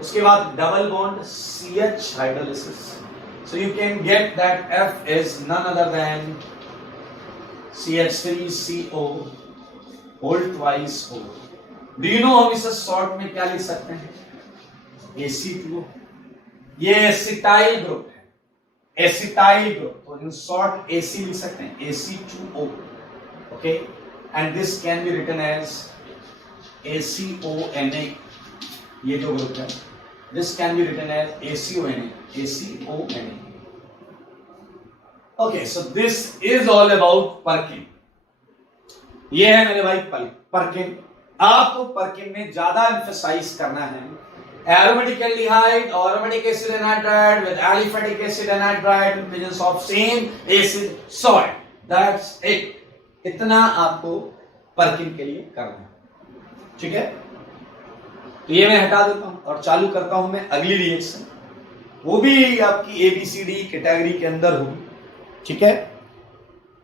उसके बाद double bond CH hydrolysis. So you can get that F is none other than CH3CO whole twice O। Do you know हम इसे शॉर्ट में क्या लिख सकते हैं? AC2O। ये एसिटाइल ग्रुप है, एसिटाइल ग्रुप, तो इन शॉर्ट AC लिख सकते हैं, AC2O। Okay, and this can be written as ACONA। ये जो ग्रुप है, this can be written as ACONA, ACONA। Okay, so this is all about Perkin. ये है मेरे भाई पर्किंग। आपको पर्किंग में ज्यादा एम्फसाइज करना है aromatic aldehyde, aromatic acid anhydride with aliphatic acid anhydride with presence of same acid salt. That's it. इतना आपको पर्किंग के लिए करना है, ठीक है। तो ये मैं हटा देता हूं और चालू करता हूं मैं अगली रिएक्शन, वो भी आपकी ABCD कैटेगरी के अंदर होगी, ठीक है।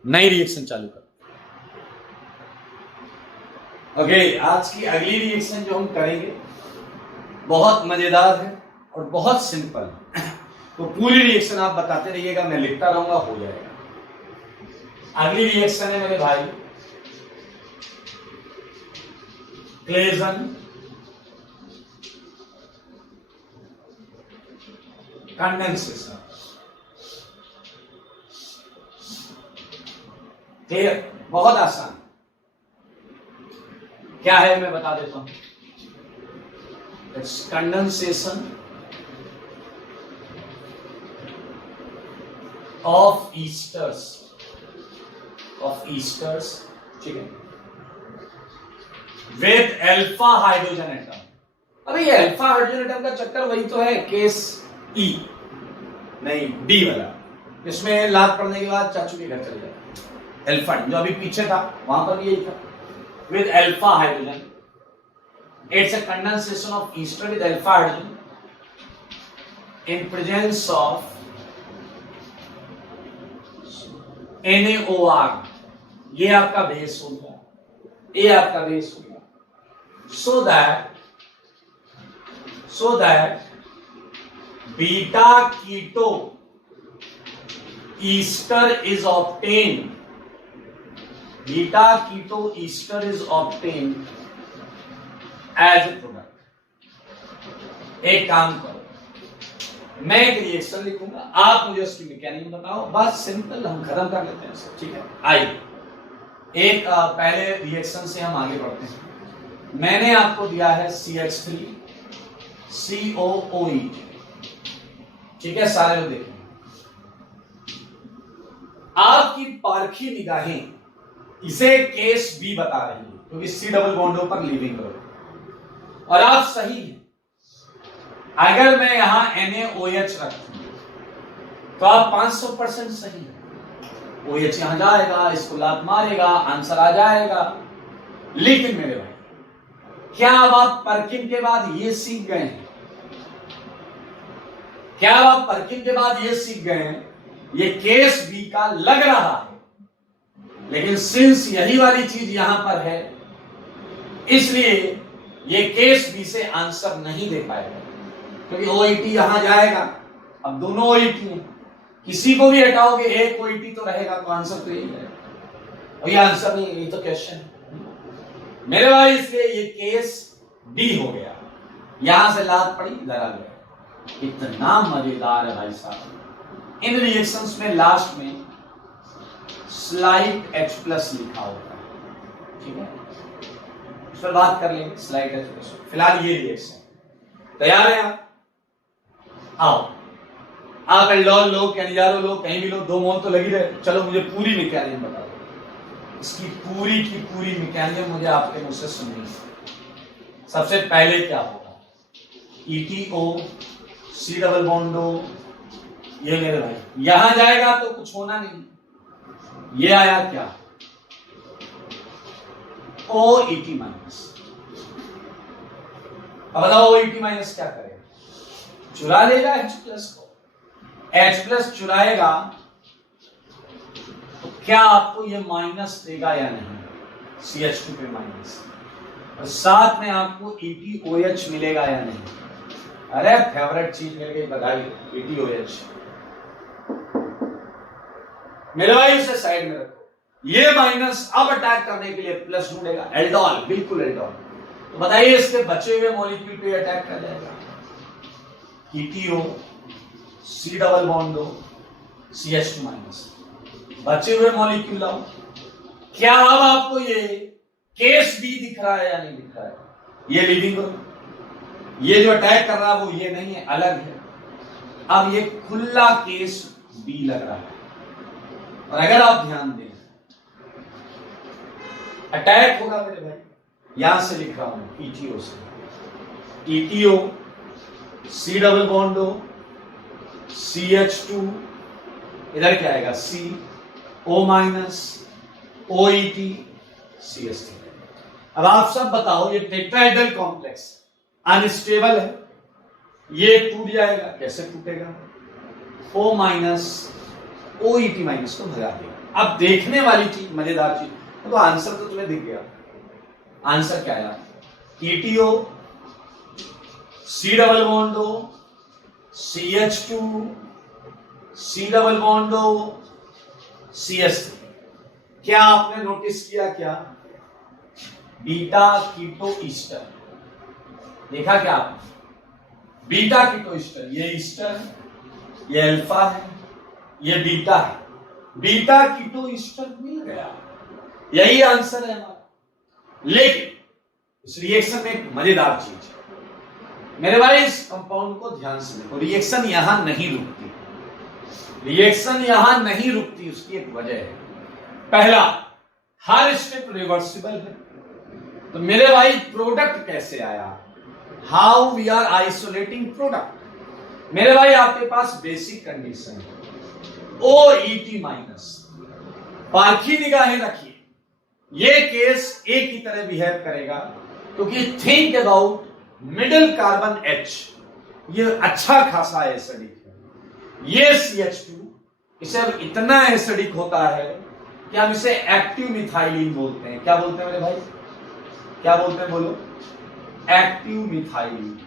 नई रिएक्शन चालू कर। ओके, आज की अगली रिएक्शन जो हम करेंगे बहुत मजेदार है और बहुत सिंपल है। तो पूरी रिएक्शन आप बताते रहिएगा, मैं लिखता रहूंगा, हो जाएगा। अगली रिएक्शन है मेरे भाई क्लेजन कंडेंसेशन। क्लियर, बहुत आसान। क्या है मैं बता देता हूं। इट्स कंडेंसेशन ऑफ ईस्टर्स, ठीक है, विद अल्फा हाइड्रोजन एटम। अबे ये अल्फा हाइड्रोजन एटम का चक्कर वही तो है, केस ई नहीं डी वाला। इसमें लात पड़ने के बाद चाचू के घर चले जाए। अल्फा जो अभी पीछे था वहां पर भी यही था, with alpha hydrogen. It's a condensation of ester with alpha hydrogen in presence of NaOR. ये आपका बेस हो गया, ये आपका बेस हो गया, so that beta keto ester is obtained. Beta keto ester is obtained as a product. एक काम करो, मैं एक रिएक्शन लिखूंगा, आप मुझे उसकी मैकेनिज्म बताओ, बस सिंपल, हम खत्म कर लेते हैं, ठीक है। आइए एक पहले रिएक्शन से हम आगे बढ़ते हैं। मैंने आपको दिया है CH3 COOE, ठीक है, सारे लोग देखें। आपकी पारखी निगाहें इसे केस बी बता रही है, क्योंकि सी डबल बॉन्डों पर लिविंग ग्रुप, और आप सही हैं। अगर मैं यहां NaOH रखूं तो आप 500% सही हैं। OH यहां जाएगा, इसको लात मारेगा, आंसर आ जाएगा। लेकिन मेरे भाई, क्या अब आप पर्किन के बाद ये सीख गए हैं? क्या आप पर्किन के बाद ये सीख गए हैं ये केस बी का लग रहा है, लेकिन सिंस यही वाली चीज यहां पर है, इसलिए ये केस बी से आंसर नहीं दे पाएगा, क्योंकि OET यहां जाएगा। अब दोनों OET हैं, किसी को भी हटाओगे एक OET तो रहेगा, तो आंसर तो यही है। और ये आंसर नहीं, ये तो क्वेश्चन है मेरे भाई, इसलिए ये केस डी हो गया। यहां से लात पड़ी, इधर आ गया। इतना मजेदार है भाई साहब। इन रिएक्शंस में लास्ट में स्लाइट H+ लिखा होता है, ठीक है, इस पर बात कर लेंगे, स्लाइट H+। फिलहाल ये रिएक्शन तैयार है आप? आओ, आप एल्डोल लो, कैनिजारो लो, कहीं भी लो, 2 मोल तो लगी रहे। चलो मुझे पूरी मैकेनिज्म बता दो, इसकी पूरी की पूरी मैकेनिज्म मुझे आपके मुझसे सुननी है। सबसे पहले क्या होगा, ETO C डबल बॉन्डो, ये मेरे भाई यहां जाएगा तो कुछ होना नहीं। ये आया क्या, OET माइनस। अब बताओ OET माइनस क्या करेगा, चुरा लेगा H+ को। H+ चुराएगा तो क्या आपको ये माइनस देगा या नहीं, CH2 पे माइनस, और साथ में आपको ETOH मिलेगा या नहीं। अरे फेवरेट चीज मिल गई, बधाई, ETOH। मेरे भाई इसे साइड में रखो। ये माइनस अब अटैक करने के लिए प्लस ढूंढेगा, एल्डोल, बिल्कुल एल्डोल। तो बताइए इसके बचे हुए मॉलिक्यूल पे अटैक कर जाएगा। ETO C double बॉन्डो CH2 minus, बचे हुए मॉलिक्यूल लाओ। क्या अब आपको ये केस बी दिख रहा है या नहीं दिख रहा है? ये लिविंग ग्रुप, ये जो अटैक कर रहा है वो ये नहीं है, अलग है। अब ये खुला केस बी लग रहा है, और अगर आप ध्यान दें अटैक होगा मेरे भाई, यहां से लिख रहा हूं ETO से, ETO C डबल बॉन्डो CH2, इधर क्या आएगा C O minus OET CH3। अब आप सब बताओ, ये टेट्राहेड्रल कॉम्प्लेक्स अनस्टेबल है, ये टूट जाएगा, कैसे टूटेगा? O माइनस OET माइनस को भगा देगा। अब देखने वाली चीज, मजेदार चीज, तो आंसर तो तुम्हें दिख गया, आंसर क्या आया? ETO, C double bond O, CH2, C double bond O, CH3। क्या आपने नोटिस किया? क्या बीटा कीटो ईस्टर देखा क्या आपने? बीटा कीटो ईस्टर, ये ईस्टर है, ये अल्फा है, ये बीटा है, बीटा कीटो ईस्टर मिल गया। यही आंसर है हमारा। लेकिन इस रिएक्शन में एक मजेदार चीज है मेरे भाई, इस कंपाउंड को ध्यान से देखो, रिएक्शन यहां नहीं रुकती, रिएक्शन यहां नहीं रुकती। उसकी एक वजह है, पहला, हर स्टेप रिवर्सिबल है। तो मेरे भाई प्रोडक्ट कैसे आया? How we are isolating product. मेरे भाई आपके पास बेसिक कंडीशन है OET माइनस। पारखी निगाहें रखिए, ये केस ए की तरह बिहेव करेगा, क्योंकि think about middle carbon H, ये अच्छा खासा एसिडिक है। ये CH2 इसे अब इतना एसिडिक होता है कि हम इसे एक्टिव मिथाइलिन बोलते हैं। क्या बोलते हैं मेरे भाई? क्या बोलते हैं? बोलो। Active methylene.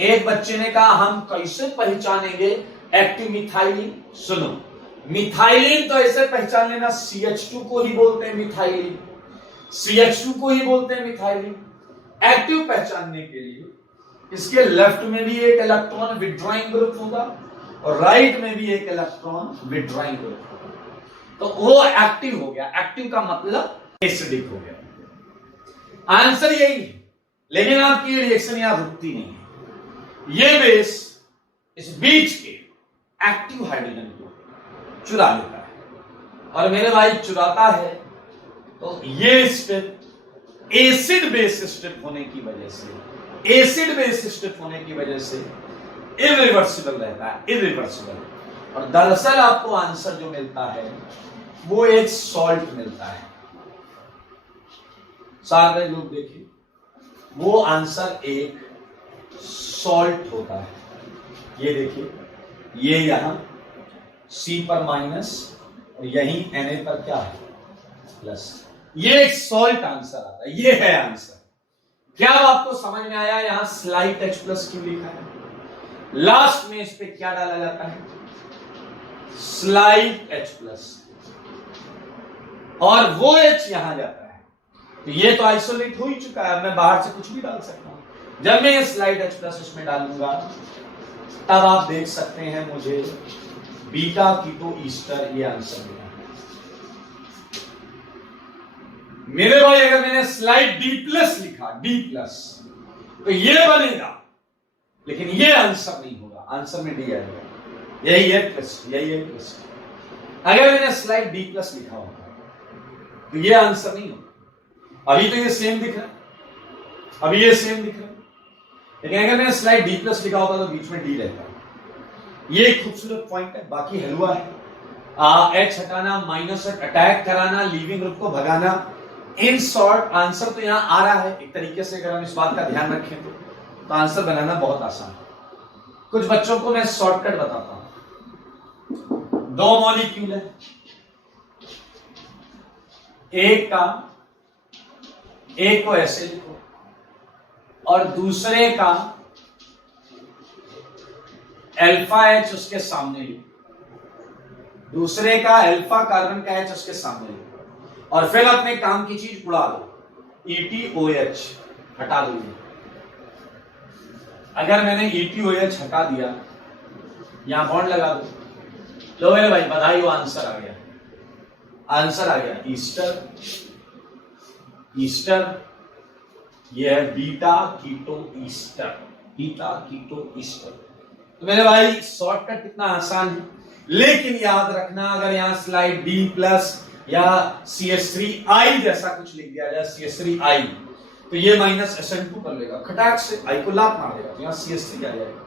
एक बच्चे ने कहा हम कैसे पहचानेंगे एक्टिव मिथाइलिन? सुनो, मिथाइलिन तो ऐसे पहचान लेना, CH2 को ही बोलते हैं मिथाइलिन, CH2 को ही बोलते हैं मिथाइलिन। एक्टिव पहचानने के लिए इसके लेफ्ट में भी एक इलेक्ट्रॉन विथड्रॉइंग ग्रुप होगा और राइट में भी एक इलेक्ट्रॉन विथड्रॉइंग ग्रुप होगा, तो वो एक्टिव हो गया। एक्टिव का मतलब एसिडिक हो गया। आंसर यही है, लेकिन आपकी रिएक्शन यहां रुकती नहीं है। ये बेस इस बीच के एक्टिव हाइड्रोजन को चुरा लेता है, और मेरे भाई चुराता है तो ये स्टेप एसिड बेस स्टेप होने की वजह से, एसिड बेस स्टेप होने की वजह से इरिवर्सिबल रहता है, इरिवर्सिबल। और दरअसल आपको आंसर जो मिलता है वो एक सॉल्ट मिलता है। सारे लोग देखिए, वो आंसर एक सॉल्ट होता है। ये देखिए, ये यहां C पर माइनस और यहीं Na पर क्या है? प्लस। ये एक सॉल्ट आंसर आता है, ये है आंसर। क्या आपको समझ में आया यहां स्लाइट H प्लस क्यों लिखा है? लास्ट में इस पे क्या डाला जाता है? स्लाइट H प्लस, और वो H यहां जाता है। तो ये तो आइसोलेट हो ही चुका है, मैं बाहर से कुछ भी डाल सकता हूं। जब मैं स्लाइट H प्लस उसमें डालूंगा तब आप देख सकते हैं मुझे बीटा कीटो ईस्टर ये आंसर मिला। मेरे भाई अगर मैंने स्लाइड D प्लस लिखा, D प्लस, तो ये बनेगा, लेकिन ये आंसर नहीं होगा, आंसर में D आएगा। यही है प्लस, यही है प्लस। अगर मैंने स्लाइड D प्लस लिखा होगा तो ये आंसर नहीं होगा। अभी तो ये सेम दिख रहा है, अभी ये सेम दिख रहा है, लेकिन अगर मैंने स्लाइड D प्लस लिखा होता तो बीच में D रहता। ये एक खूबसूरत पॉइंट है, बाकी हलवा है। H हटाना, माइनस अटैक कराना, लीविंग ग्रुप को भगाना। इन शॉर्ट आंसर तो यहां आ रहा है एक तरीके से, अगर हम इस बात का ध्यान रखें तो आंसर बनाना बहुत आसान है। कुछ बच्चों को मैं शॉर्टकट बताता हूं। दो मॉलिक्यूल है, एक को ऐसे लिखो और दूसरे का अल्फा H उसके सामने लिखो, दूसरे का अल्फा कार्बन का H उसके सामने लिखो, और फिर अपने काम की चीज उड़ा दो, ETOH हटा दो। अगर मैंने ETOH हटा दिया, यहां बॉन्ड लगा दो, लो मेरे भाई बधाई हो, आंसर आ गया। आंसर आ गया ईस्टर, ईस्टर। यह है beta keto ester, beta keto ester. तो मेरे भाई शॉर्टकट कितना आसान है, लेकिन याद रखना अगर यहां स्लाइड D प्लस या CH3I जैसा कुछ लिख दिया जाए, CH3I, तो ये माइनस SN2 कर लेगा, खटाक से I को लात मार देगा, तो यहाँ CH3 आ जाएगा।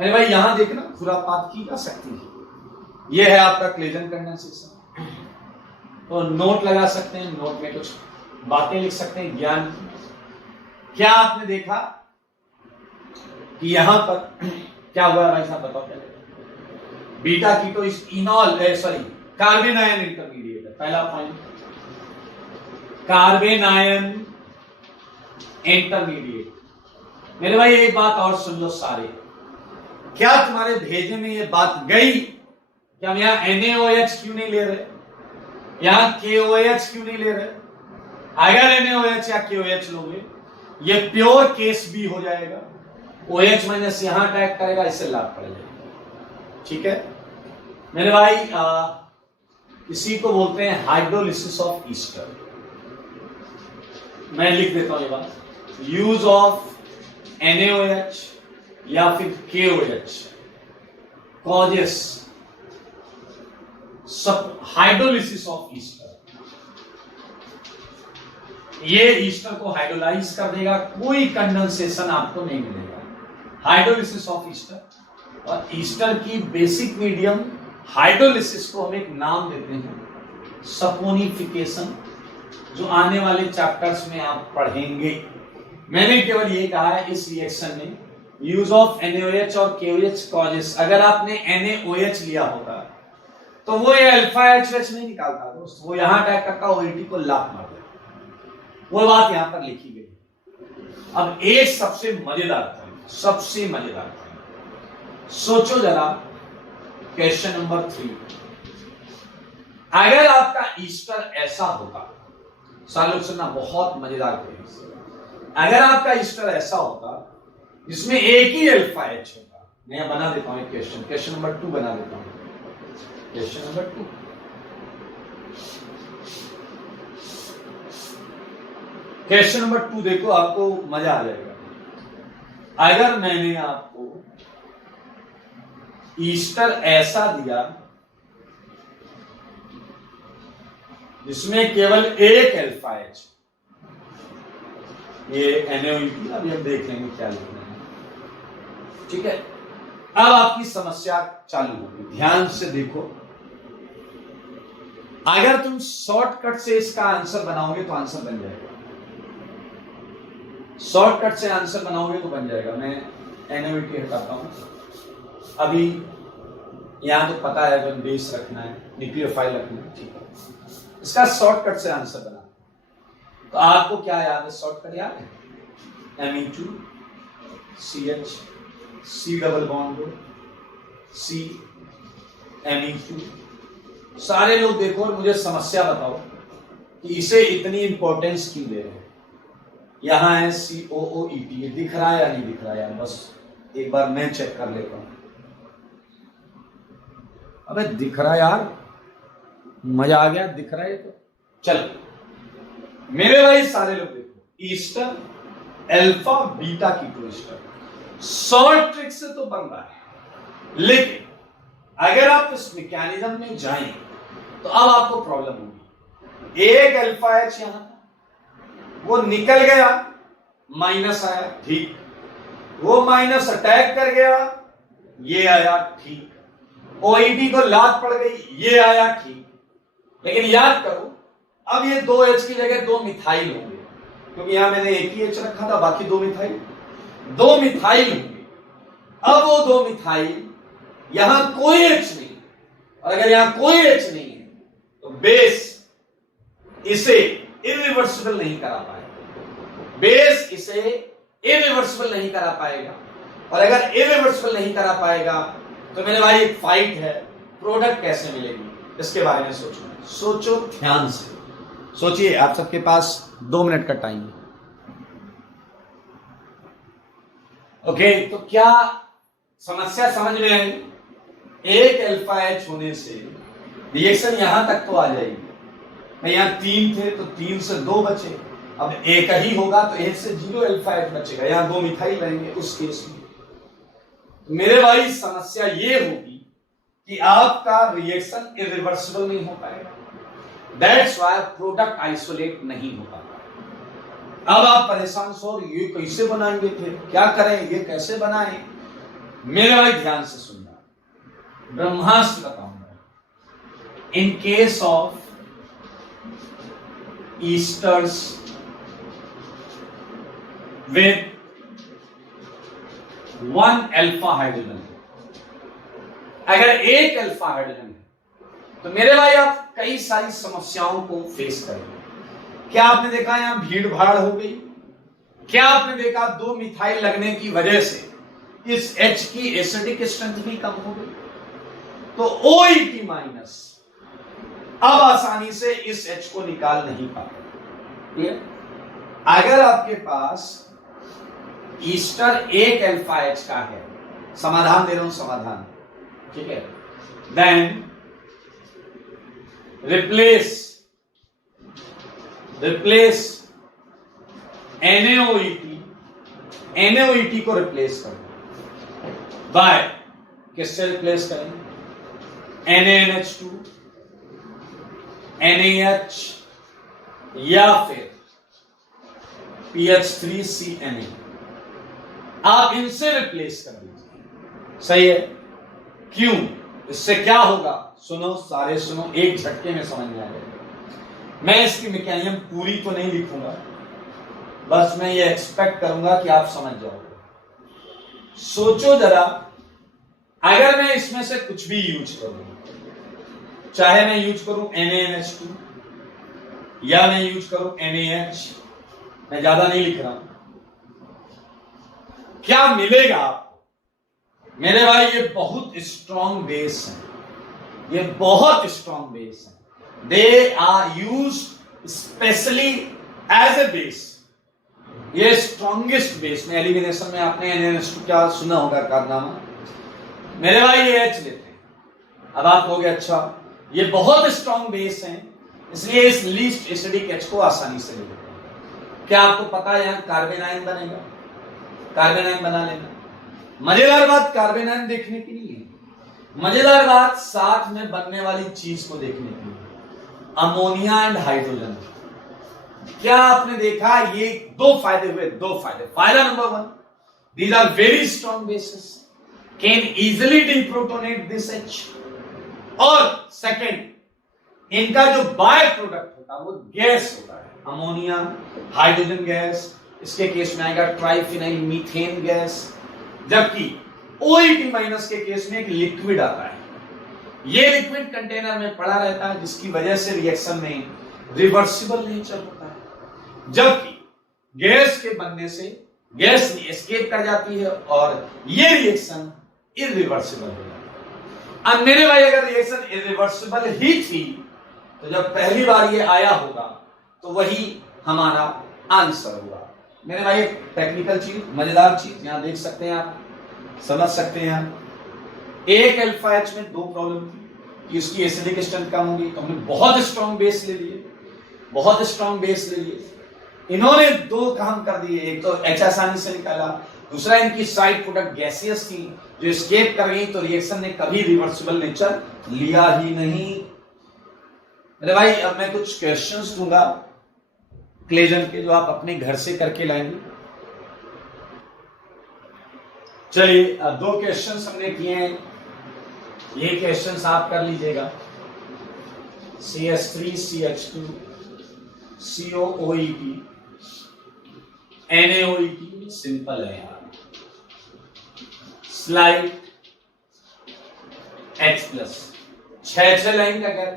मेरे भाई यहां देखना खुरापात की जा सकती है। ये है आपका क्लेजन कंडेंसेशन। तो नोट लगा सकते हैं, नोट में कुछ बातें लिख सकते हैं ज्ञान। क्या आपने देखा कि यहां पर क्या हुआ भाई साहब, बताओ पहले। Beta keto is enol, sorry carbanion intermediate है, पहला पॉइंट। Carbon ion intermediate. मेरे भाई एक बात और सुन लो सारे, क्या तुम्हारे भेजे में ये बात गई कि हम यहां NaOH क्यों नहीं ले रहे, यहां KOH क्यों नहीं ले रहे? अगर NaOH या KOH लोगे ये प्योर केस भी हो जाएगा, OH माइनस यहां अटैक करेगा, इससे लाभ पड़ जाएगा। ठीक है मेरे भाई, इसी को बोलते हैं हाइड्रोलिसिस ऑफ ईस्टर। मैं लिख देता हूं ये बात, यूज ऑफ NaOH या फिर KOH कॉजेस सब हाइड्रोलिसिस ऑफ ईस्टर। ये ईस्टर को हाइड्रोलाइज कर देगा, कोई कंडेंसेशन आपको नहीं मिलेगा। हाइड्रोलिसिस ऑफ ईस्टर, और ईस्टर की बेसिक मीडियम हाइड्रोलिसिस को हम एक नाम देते हैं सपोनिफिकेशन, जो आने वाले चैप्टर्स में आप पढ़ेंगे। मैंने केवल ये कहा है इस रिएक्शन में यूज ऑफ NaOH और KOH कॉजेस। अगर आपने NaOH लिया होता तो वो ये अल्फा HH नहीं निकालता दोस्त, वो यहां अटैक करता, OH को लात मार देता। वो बात यहां पर लिखी गई। अब एक सबसे मजेदार पॉइंट, सबसे मजेदार पॉइंट, सोचो जरा क्वेश्चन नंबर 3, अगर आपका ईस्टर ऐसा होता, सालों सुनना बहुत मजेदार क्वेश्चन, अगर आपका ईस्टर ऐसा होता जिसमें एक ही अल्फा H होता, मैं बना देता हूं एक क्वेश्चन नंबर 2 बना देता हूं, क्वेश्चन नंबर 2। क्वेश्चन नंबर 2 देखो, आपको मजा आ जाएगा। अगर मैंने आपको ईस्टर ऐसा दिया जिसमें केवल एक अल्फा H, ये NaOH, अभी हम देख लेंगे क्या लिखना है। ठीक है, अब आपकी समस्या चालू होगी, ध्यान से देखो। अगर तुम शॉर्टकट से इसका आंसर बनाओगे तो आंसर बन जाएगा, शॉर्टकट से आंसर बनाओगे तो बन जाएगा। मैं NaOH हटाता हूं अभी, यहां तो पता है अगर बेस रखना है, न्यूक्लियोफाइल रखना है, ठीक है। इसका शॉर्टकट से आंसर बना तो आपको क्या याद है, शॉर्टकट याद है, Me2 CH C double bond C Me2। सारे लोग देखो और मुझे समस्या बताओ कि इसे इतनी इंपॉर्टेंस क्यों दे रहे हैं। यहां है COOET, ये दिख रहा है या नहीं दिख रहा है यार, बस एक बार मैं चेक कर लेता हूं। अबे दिख रहा है यार, मजा आ गया, दिख रहा है तो चलो मेरे भाई सारे लोग देखो, ester alpha beta keto ester short trick से तो बन रहा है, लेकिन अगर आप इस मैकेनिज्म में जाएं तो अब आपको प्रॉब्लम होगी। एक अल्फा H यहां वो निकल गया, माइनस आया, ठीक, वो माइनस अटैक कर गया, ये आया, ठीक, OET को लात पड़ गई, ये आया, ठीक। लेकिन याद करो अब ये 2H की जगह 2 मिथाइल होंगे, क्योंकि यहां मैंने एक ही H रखा था, बाकी 2 मिथाइल होंगे। अब वो 2 मिथाइल, यहां कोई H नहीं, और अगर यहां कोई H नहीं है तो बेस इसे इरिवर्सिबल नहीं करा पाएगा, बेस इसे इरिवर्सिबल नहीं करा पाएगा। और अगर इरिवर्सिबल नहीं करा पाएगा तो मेरे भाई एक फाइट है, प्रोडक्ट कैसे मिलेगी, इसके बारे में सोचो, सोचो ध्यान से सोचिए। आप सबके पास 2 मिनट का टाइम है। ओके, तो क्या समस्या समझ में आई? एक अल्फा H होने से रिएक्शन यहां तक तो आ जाएगी। यहां 3 थे तो 3 से 2 बचे, अब एक ही होगा तो 1 से 0 अल्फा H बचेगा, यहां 2 मिथाइल रहेंगे उस केस में। तो मेरे भाई समस्या ये होगी कि आपका रिएक्शन इरिवर्सिबल नहीं हो पाएगा, दैट्स व्हाई प्रोडक्ट आइसोलेट नहीं हो पाता। अब आप परेशान सो, ये कैसे बनाएंगे, फिर क्या करें, ये कैसे बनाएं? मेरे भाई ध्यान से सुनना, ब्रह्मास्त्र बताऊंगा। In case of esters with 1 alpha hydrogen, अगर एक अल्फा हाइड्रोजन है तो मेरे भाई आप कई सारी समस्याओं को फेस करेंगे। क्या आपने देखा यहां भीड़ भाड़ हो गई? क्या आपने देखा 2 मिथाइल लगने की वजह से इस H की एसिडिक स्ट्रेंथ भी कम हो गई? तो OET माइनस अब आसानी से इस H को निकाल नहीं पाते। अगर आपके पास ईस्टर एक अल्फा H का है, समाधान दे रहा हूं, समाधान, ठीक है, देन रिप्लेस NaOET को रिप्लेस करो बाय, किससे रिप्लेस करेंगे? NaNH2, NaH या फिर PH3CNA, आप इनसे रिप्लेस कर दीजिए। सही है? क्यों? इससे क्या होगा? सुनो, सारे सुनो, एक झटके में समझ में आ जाएगा। मैं इसकी मैकेनिज्म पूरी तो नहीं लिखूंगा, बस मैं ये एक्सपेक्ट करूंगा कि आप समझ जाओगे। सोचो जरा, अगर मैं इसमें से कुछ भी यूज करूं, चाहे मैं यूज करूं NaNH2 या मैं यूज करूं NaH, मैं ज्यादा नहीं लिख रहा हूं, क्या मिलेगा आपको? मेरे भाई ये बहुत स्ट्रॉन्ग बेस है, ये बहुत स्ट्रॉन्ग बेस है। They are used specially as a base. ये स्ट्रॉन्गेस्ट बेस में, एलिमिनेशन में आपने NaNH2 क्या सुना होगा कारनामा। मेरे भाई ये H लेते हैं, अब आप कहोगे अच्छा ये बहुत स्ट्रॉन्ग बेस है, इसलिए इस लीस्ट एसिडिक H को आसानी से ले लेते हैं। क्या आपको पता है यहां कार्बेनाइन बनेगा? कार्बेनाइन बना लेना। मजेदार बात कार्बेनाइन देखने की नहीं है, मजेदार बात साथ में बनने वाली चीज को देखने की है, अमोनिया एंड हाइड्रोजन। क्या आपने देखा? ये 2 फायदे हुए, 2 फायदे। फायदा number 1, these are very strong bases, can easily deprotonate this H। और सेकेंड, इनका जो बाय प्रोडक्ट होता है वो गैस होता है, अमोनिया, हाइड्रोजन गैस, इसके केस में आएगा ट्राइफिनाइल मीथेन गैस, जबकि OET माइनस के केस में एक लिक्विड आता है। ये लिक्विड कंटेनर में पड़ा रहता है, जिसकी वजह से रिएक्शन में रिवर्सिबल नेचर होता है, जबकि गैस के बनने से गैस एस्केप कर जाती है और ये रिएक्शन इरिवर्सिबल हो जाता है। अब मेरे भाई अगर रिएक्शन इरिवर्सिबल ही थी तो जब पहली बार ये आया होगा तो वही हमारा आंसर हुआ। मेरे भाई एक टेक्निकल चीज, मजेदार चीज यहां देख सकते हैं, आप समझ सकते हैं। एक अल्फा H में 2 प्रॉब्लम थी कि उसकी एसिडिक स्ट्रेंथ कम होगी, तो हमने बहुत स्ट्रॉन्ग बेस ले लिए, बहुत स्ट्रॉन्ग बेस ले लिए। इन्होंने 2 काम कर दिए, एक तो H आसानी से निकाला, दूसरा इनकी साइड प्रोडक्ट गैसियस थी जो एस्केप कर गई, तो रिएक्शन ने कभी रिवर्सिबल नेचर लिया ही नहीं। अरे भाई अब मैं कुछ क्वेश्चंस दूंगा क्लेजन के, जो आप अपने घर से करके लाएंगे। चलिए 2 क्वेश्चंस हमने किए हैं, ये क्वेश्चंस आप कर लीजिएगा। CH3CH2 COOET NaOET सिंपल है यार। स्लाइड H+, 6 लाइन का गैप,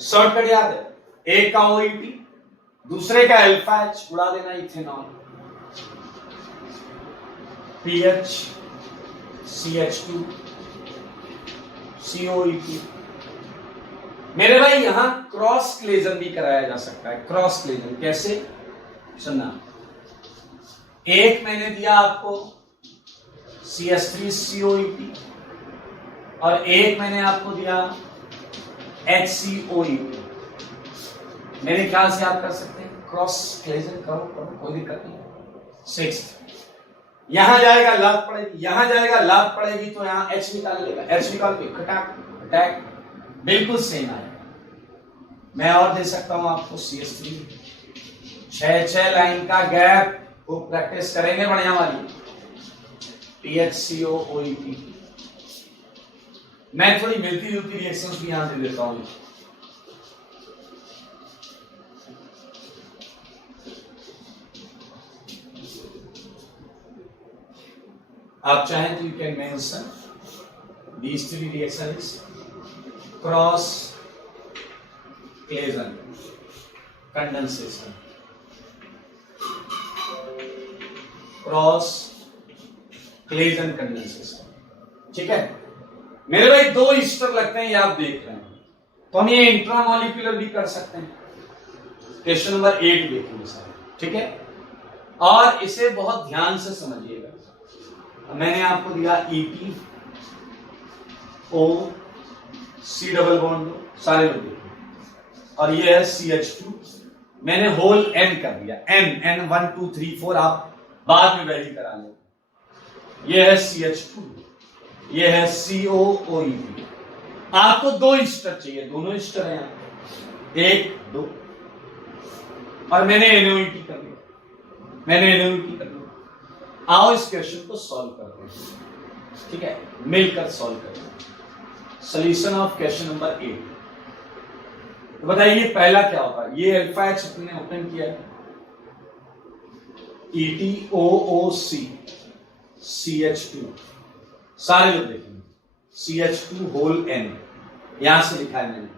शॉर्टकट याद है, एक का OET, दूसरे का अल्फा H, उड़ा देना इथेनॉल, PH CH2 COET। मेरे भाई यहां क्रॉस क्लेजन भी कराया जा सकता है। क्रॉस क्लेजन कैसे? सुनना, एक मैंने दिया आपको CH3COET और एक मैंने आपको दिया HCOET। मेरे ख्याल से आप कर सकते हैं, क्रॉस क्लेजन करो, कोई दिक्कत नहीं। 6th, यहां जाएगा लाभ पड़ेगी, यहां जाएगा लाभ पड़ेगी, तो यहां H निकाल लेगा, H निकाल के खटाक बिल्कुल सेम आएगा। मैं और दे सकता हूं आपको CH3, 6 लाइन का गैप, वो प्रैक्टिस करेंगे बढ़िया वाली। PHCOOET, मैं थोड़ी मिलती जुलती रिएक्शंस भी यहां दे देता हूं। आप चाहें तो you can mention these 3 reactions cross Claisen. Condensation, cross Claisen condensation. ठीक है मेरे भाई, दो ईस्टर लगते हैं ये आप देख रहे हैं, तो हम ये इंट्रामोलिकुलर भी कर सकते हैं। क्वेश्चन नंबर 8 देखेंगे सारे, ठीक है, और इसे बहुत ध्यान से समझिएगा। मैंने आपको दिया EP O C double bond, सारे लोग देखिए, और ये है CH2, मैंने होल N कर दिया, N 1 2 3 4 आप बाद में वैल्यू करा लो। ये है CH2, ये है COOEP। आपको दो ईस्टर चाहिए, दोनों ईस्टर है यहाँ, 1 2, और मैंने NOET कर दिया, मैंने NOET कर दिया। आओ इस क्वेश्चन को सॉल्व करते हैं, ठीक है, मिलकर सॉल्व करते हैं। Solution of question number 8। तो बताइए पहला क्या होगा, ये अल्फा H अपने ओपन किया है, ETOOC CH2, सारे लोग देखेंगे, CH2 होल N यहां से लिखा है मैंने,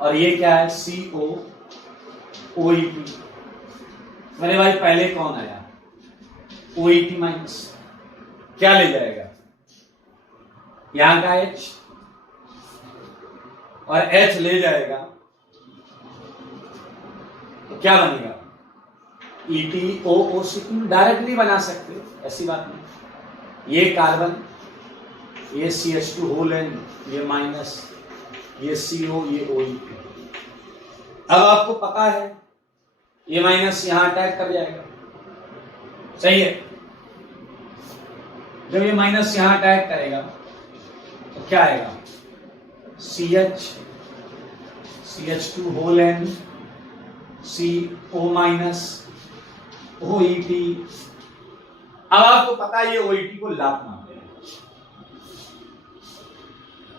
और ये क्या है COOEP। मेरे भाई पहले कौन आया, OEP माइनस, क्या ले जाएगा, यहां का H और H ले जाएगा, तो क्या बनेगा, ETOOC। डायरेक्टली बना सकते हो, ऐसी बात नहीं, ये कार्बन, ये CH2 होल N, ये माइनस, ये CO, ये OEP। अब आपको पता है ये माइनस यहां अटैक कर जाएगा, सही है, जब ये माइनस यहां अटैक करेगा तो क्या आएगा, CH2 whole N, CO minus, OEP। अब आपको पता है ये OEP को लाभ मान लेगा।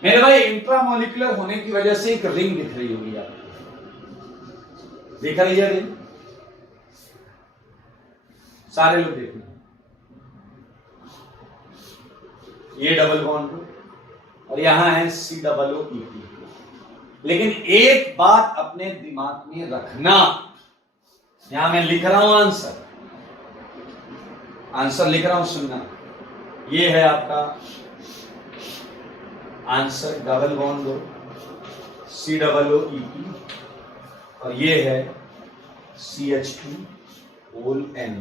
मेरे भाई इंट्रामोलिकुलर होने की वजह से एक रिंग दिख रही होगी आपको, देखा लीजिए रिंग, सारे लोग देखना, ये डबल बॉन्ड और यहां है COOEP। लेकिन एक बात अपने दिमाग में रखना, यहां मैं लिख रहा हूं आंसर, आंसर लिख रहा हूं, सुनना, ये है आपका आंसर, डबल बॉन्ड COOEP, और ये है CH2 होल N।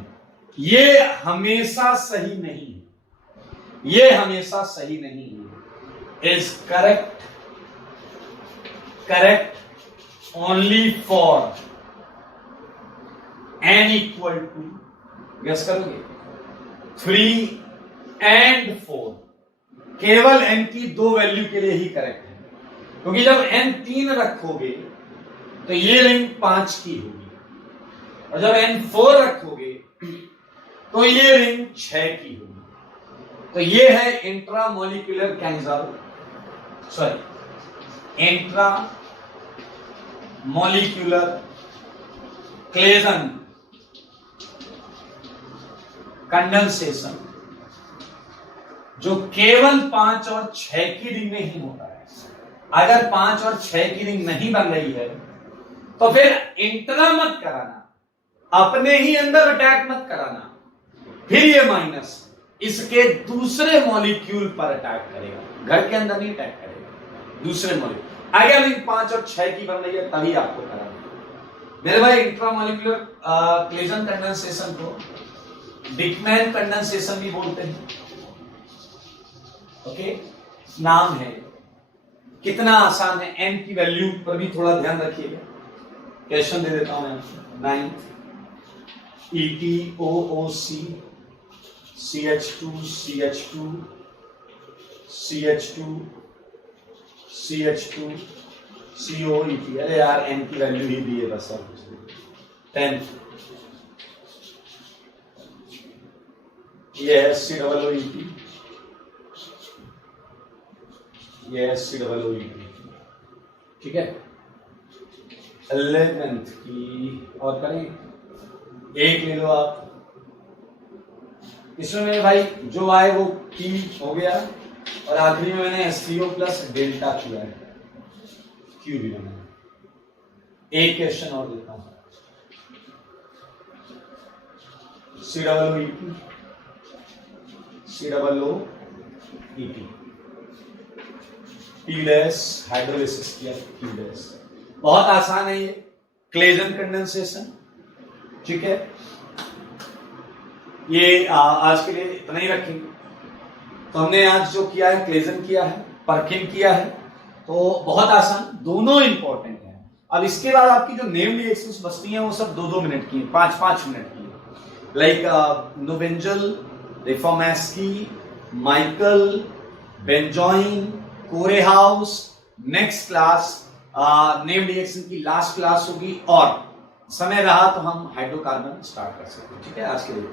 ये हमेशा सही नहीं है, ये हमेशा सही नहीं है, is correct only for N equal to, guess करोगे, 3 and 4, केवल N की दो वैल्यू के लिए ही करेक्ट है, क्योंकि जब N 3 रखोगे तो ये रिंग 5 की होगी, और जब N 4 रखोगे तो ये रिंग 6 की होगी। तो ये है इंट्रामोलिकुलर इंट्रामोलिकुलर क्लेजन कंडेंसेशन, जो केवल 5 और 6 की रिंग में ही होता है। अगर 5 और 6 की रिंग नहीं बन रही है तो फिर इंट्रा मत कराना, अपने ही अंदर अटैक मत कराना, फिर ये माइनस इसके दूसरे मॉलिक्यूल पर अटैक करेगा, घर के अंदर नहीं अटैक करेगा, दूसरे मॉलिक्यूल। अगर रिंग 5 और 6 की बन रही है तभी आपको कराना। मेरे भाई इंट्रामोलिकुलर क्लेजन कंडेंसेशन को डिकमैन कंडेंसेशन भी बोलते हैं, ओके, नाम है, कितना आसान है, N की वैल्यू पर भी थोड़ा ध्यान रखिएगा। क्वेश्चन दे देता हूं मैं, 9th ETOOC CH2 CH2 CH2 CH2 COEP। अरे यार N की वैल्यू ही दी है बस, और कुछ नहीं। 10th ये है COOEP, ये है COOEP, ठीक है। 11th की और करें, एक ले लो आप, इसमें मेरे भाई जो आए वो P हो गया, और आखिरी में मैंने SCO प्लस डेल्टा किया है, Q भी बना। एक क्वेश्चन और देता हूं, COOET, टीलेस हाइड्रोलिसिस किया, टीलेस बहुत आसान है ये, क्लेजन कंडेंसेशन, ठीक है। ये आज के लिए इतना ही रखेंगे। तो हमने आज जो किया है, क्लेजन किया है, परकिन किया है, तो बहुत आसान, दोनों इंपॉर्टेंट है। अब इसके बाद आपकी जो नेम रिएक्शंस बचती हैं वो सब 2-2 मिनट की, 5-5 मिनट की, like Knoevenagel, Reformatsky, Michael, benzoin, Corey House. Next class name reaction की लास्ट क्लास होगी, और समय रहा तो हम हाइड्रोकार्बन स्टार्ट कर सकते हैं, ठीक है। आज के लिए